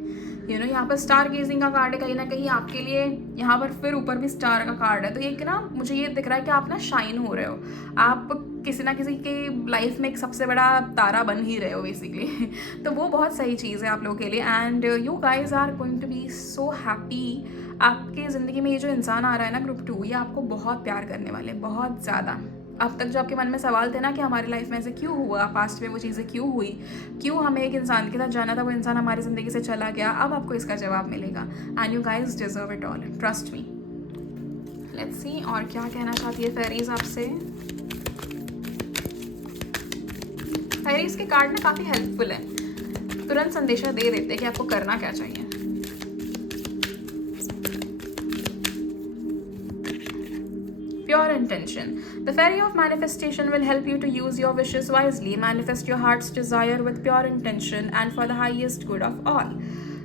यू नो, यहाँ पर स्टार गेजिंग का कार्ड है, कहीं ना कहीं आपके लिए यहाँ पर फिर ऊपर भी स्टार का कार्ड है. तो ये ना मुझे ये दिख रहा है कि आप ना शाइन हो रहे हो, आप किसी ना किसी के लाइफ में एक सबसे बड़ा तारा बन ही रहे हो बेसिकली. तो वो बहुत सही चीज़ है आप लोगों के लिए. And you guys are going to be so happy. आपकी ज़िंदगी में ये जो इंसान आ रहा है ना ग्रुप 2, ये आपको बहुत प्यार करने वाले, बहुत ज़्यादा. अब तक जो आपके मन में सवाल थे ना कि हमारी लाइफ में ऐसे क्यों हुआ, पास्ट में वो चीज़ें क्यों हुई, क्यों हमें एक इंसान के साथ जाना था, वो इंसान हमारी ज़िंदगी से चला गया, अब आपको इसका जवाब मिलेगा. And you guys deserve it all, trust me. Let's see और क्या कहना चाहती है फेरीज आपसे. फेरीज के कार्ड ना काफ़ी हेल्पफुल है, तुरंत संदेशा दे देते हैं कि आपको करना क्या चाहिए. Pure intention. The fairy of manifestation will help you to use your wishes wisely. Manifest your heart's desire with pure intention and for the highest good of all.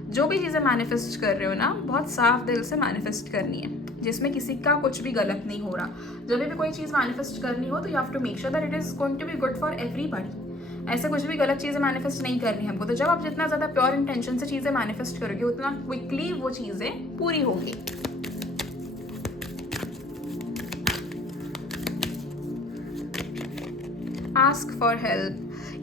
जो भी चीज़ें मैनिफेस्ट कर रहे हो ना, बहुत साफ दिल से मैनिफेस्ट करनी है, जिसमें किसी का कुछ भी गलत नहीं हो रहा। जब भी कोई चीज़ मैनिफेस्ट करनी हो तो you have to make sure that it is going to be good for everybody. ऐसे कुछ भी गलत चीज़ें मैनिफेस्ट नहीं करनी हमको। तो जब आप जितना ज़्यादा प्योर इंटेंशन से चीज़ें मैनिफेस्ट करोगे उतना क्विकली वो चीज़ें पूरी होंगी। Ask for help.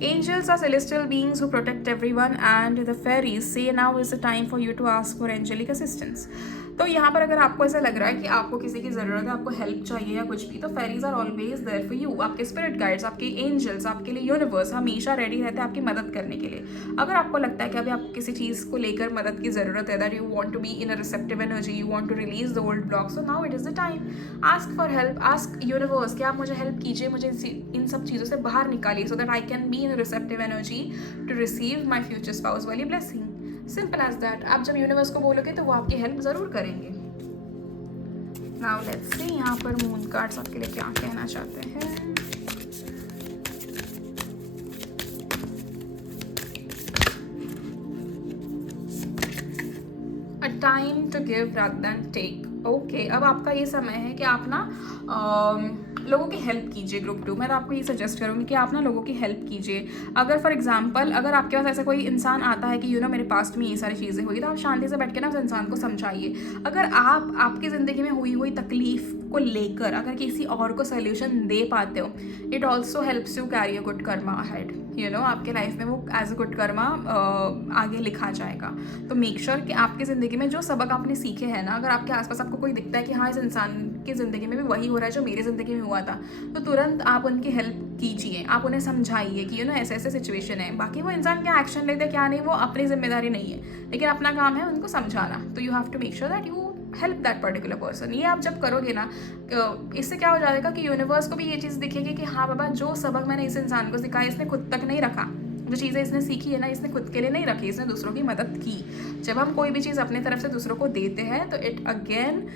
Angels are celestial beings who protect everyone, and the fairies say now is the time for you to ask for angelic assistance. तो यहाँ पर अगर आपको ऐसा लग रहा है कि आपको किसी की ज़रूरत है, आपको हेल्प चाहिए या कुछ भी, तो fairies are always there for you. आपके स्पिरिट गाइड्स, आपके एंजल्स, आपके लिए यूनिवर्स हमेशा रेडी रहते हैं आपकी मदद करने के लिए। अगर आपको लगता है कि अभी आपको किसी चीज़ को लेकर मदद की ज़रूरत है, that you want to be in a receptive energy, you want to release the old block, so now it is the time. Ask for help, ask universe कि आप मुझे हेल्प कीजिए, मुझे इन सब चीज़ों से बाहर निकालिए, so that I can be in a receptive energy to receive my future spouse वाली ब्लेसिंग। Simple as that. आप जब यूनिवर्स को बोलोगे तो वो आपकी हेल्प ज़रूर करेंगे। नाउ लेट्स सी यहाँ पर मून कार्ड्स आपके लिए क्या कहना चाहते हैं। A time to give rather than take. Okay, अब आपका ये समय है कि आप ना लोगों की हेल्प कीजिए। ग्रुप 2 मैं तो आपको ये सजेस्ट करूँगी कि आप ना लोगों की हेल्प कीजिए। अगर फॉर एग्जांपल अगर आपके पास ऐसा कोई इंसान आता है कि मेरे पास्ट में ये सारी चीज़ें हुई, तो आप शांति से बैठ के ना उस इंसान को समझाइए। अगर आप आपकी ज़िंदगी में हुई तकलीफ को लेकर अगर किसी और को सोल्यूशन दे पाते हो, it also helps you carry a good Karma ahead. आपके लाइफ में वो एज अ गुड कर्मा आगे लिखा जाएगा। तो मेक श्योर कि आपकी ज़िंदगी में जो सबक आपने सीखे हैं ना, अगर आपके आसपास आपको कोई दिखता है कि हाँ इस इंसान की ज़िंदगी में भी वही हो रहा है जो मेरी ज़िंदगी में हुआ था, तो तुरंत आप उनकी हेल्प कीजिए। आप उन्हें समझाइए कि ऐसे ऐसे सिचुएशन है। बाकी वो इंसान क्या एक्शन लेते हैं क्या नहीं, वो अपनी जिम्मेदारी नहीं है, लेकिन अपना काम है उनको समझाना। तो you have to make sure that you help that particular person. ये आप जब करोगे ना, इससे क्या हो जाएगा कि यूनिवर्स को भी ये चीज़ दिखेगी कि हाँ बाबा, जो सबक मैंने इस इंसान को सिखाया इसने खुद तक नहीं रखा, जो चीज़ें इसने सीखी है ना इसने खुद के लिए नहीं रखी, इसने दूसरों की मदद की। जब हम कोई भी चीज़ अपनी तरफ से दूसरों को देते हैं तो इट अगेन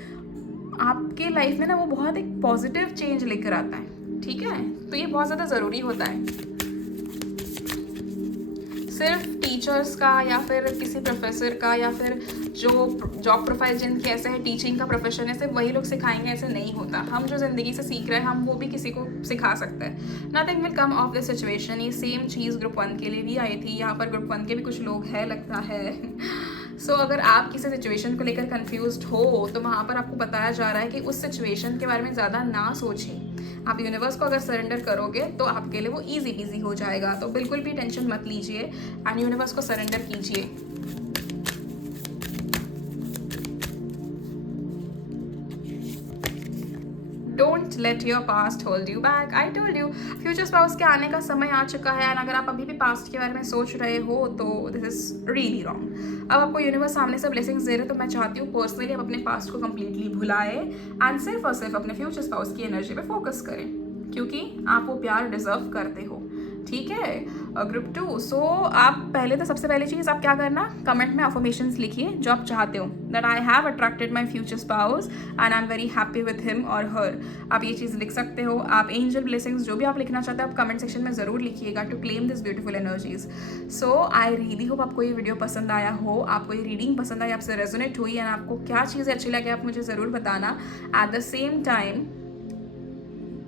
आपके लाइफ में ना वो बहुत एक पॉजिटिव चेंज लेकर आता है। ठीक है, तो ये बहुत ज़्यादा ज़रूरी होता है। सिर्फ टीचर्स का या फिर किसी प्रोफेसर का या फिर जो जॉब प्रोफाइल जिनके ऐसे है, टीचिंग का प्रोफेशन है, सिर्फ वही लोग सिखाएंगे, ऐसे नहीं होता। हम जो ज़िंदगी से सीख रहे हैं हम वो भी किसी को सिखा सकते हैं। Nothing will come of this situation. ये सेम चीज़ ग्रुप 1 के लिए भी आई थी। यहाँ पर ग्रुप 1 के भी कुछ लोग हैं लगता है। सो अगर आप किसी सिचुएशन को लेकर कंफ्यूज्ड हो तो वहाँ पर आपको बताया जा रहा है कि उस सिचुएशन के बारे में ज़्यादा ना सोचें। आप यूनिवर्स को अगर सरेंडर करोगे तो आपके लिए वो ईजी पीजी हो जाएगा। तो बिल्कुल भी टेंशन मत लीजिए एंड यूनिवर्स को सरेंडर कीजिए। Don't let your past hold you back. I told you, future spouse के आने का समय आ चुका है। एंड अगर आप अभी भी पास्ट के बारे में सोच रहे हो तो दिस इज रियली रॉन्ग। अब आपको यूनिवर्स सामने से ब्लेसिंग्स दे रहे, तो मैं चाहती हूँ पर्सनली आप अपने पास्ट को कम्प्लीटली भुलाए एंड सिर्फ और सिर्फ अपने फ्यूचर स्पाउस की एनर्जी पे फोकस करें, क्योंकि आप वो प्यार डिजर्व करते हो। ठीक है, ग्रुप 2। सो आप पहले तो सबसे पहली चीज़ आप क्या करना, कमेंट में अफर्मेशंस लिखिए जो आप चाहते हो। That I have attracted my future spouse and I am very happy with him और हर। आप ये चीज़ लिख सकते हो। आप एंजल ब्लेसिंग्स जो भी आप लिखना चाहते हो आप कमेंट सेक्शन में ज़रूर लिखिएगा to claim this beautiful energies. So I really hope आपको ये वीडियो पसंद आया हो, आपको ये रीडिंग पसंद आई, आपसे रेजोनेट हुई एंड आपको क्या चीज़ें अच्छी लगे आप मुझे ज़रूर बताना। Eight the same time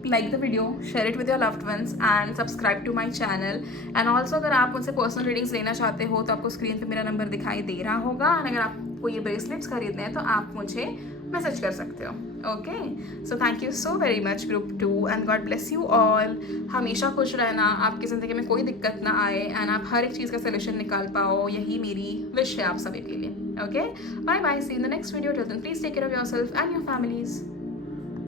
like the video, share it with your loved ones and subscribe to my channel. And also अगर आप मुझसे पर्सनल रीडिंग्स लेना चाहते हो तो आपको स्क्रीन पे मेरा नंबर दिखाई दे रहा होगा। और अगर आपको ये ब्रेसलेट्स खरीदने हैं तो आप मुझे मैसेज कर सकते हो। Okay, so thank you so very much group 2 and God bless you all. हमेशा खुश रहना, आपकी ज़िंदगी में कोई दिक्कत ना आए एंड आप हर एक चीज़ का सोल्यूशन निकाल पाओ, यही मेरी विश है आप सभी के लिए। Okay, bye bye, see in the next video. Till then please take care of yourself and your families.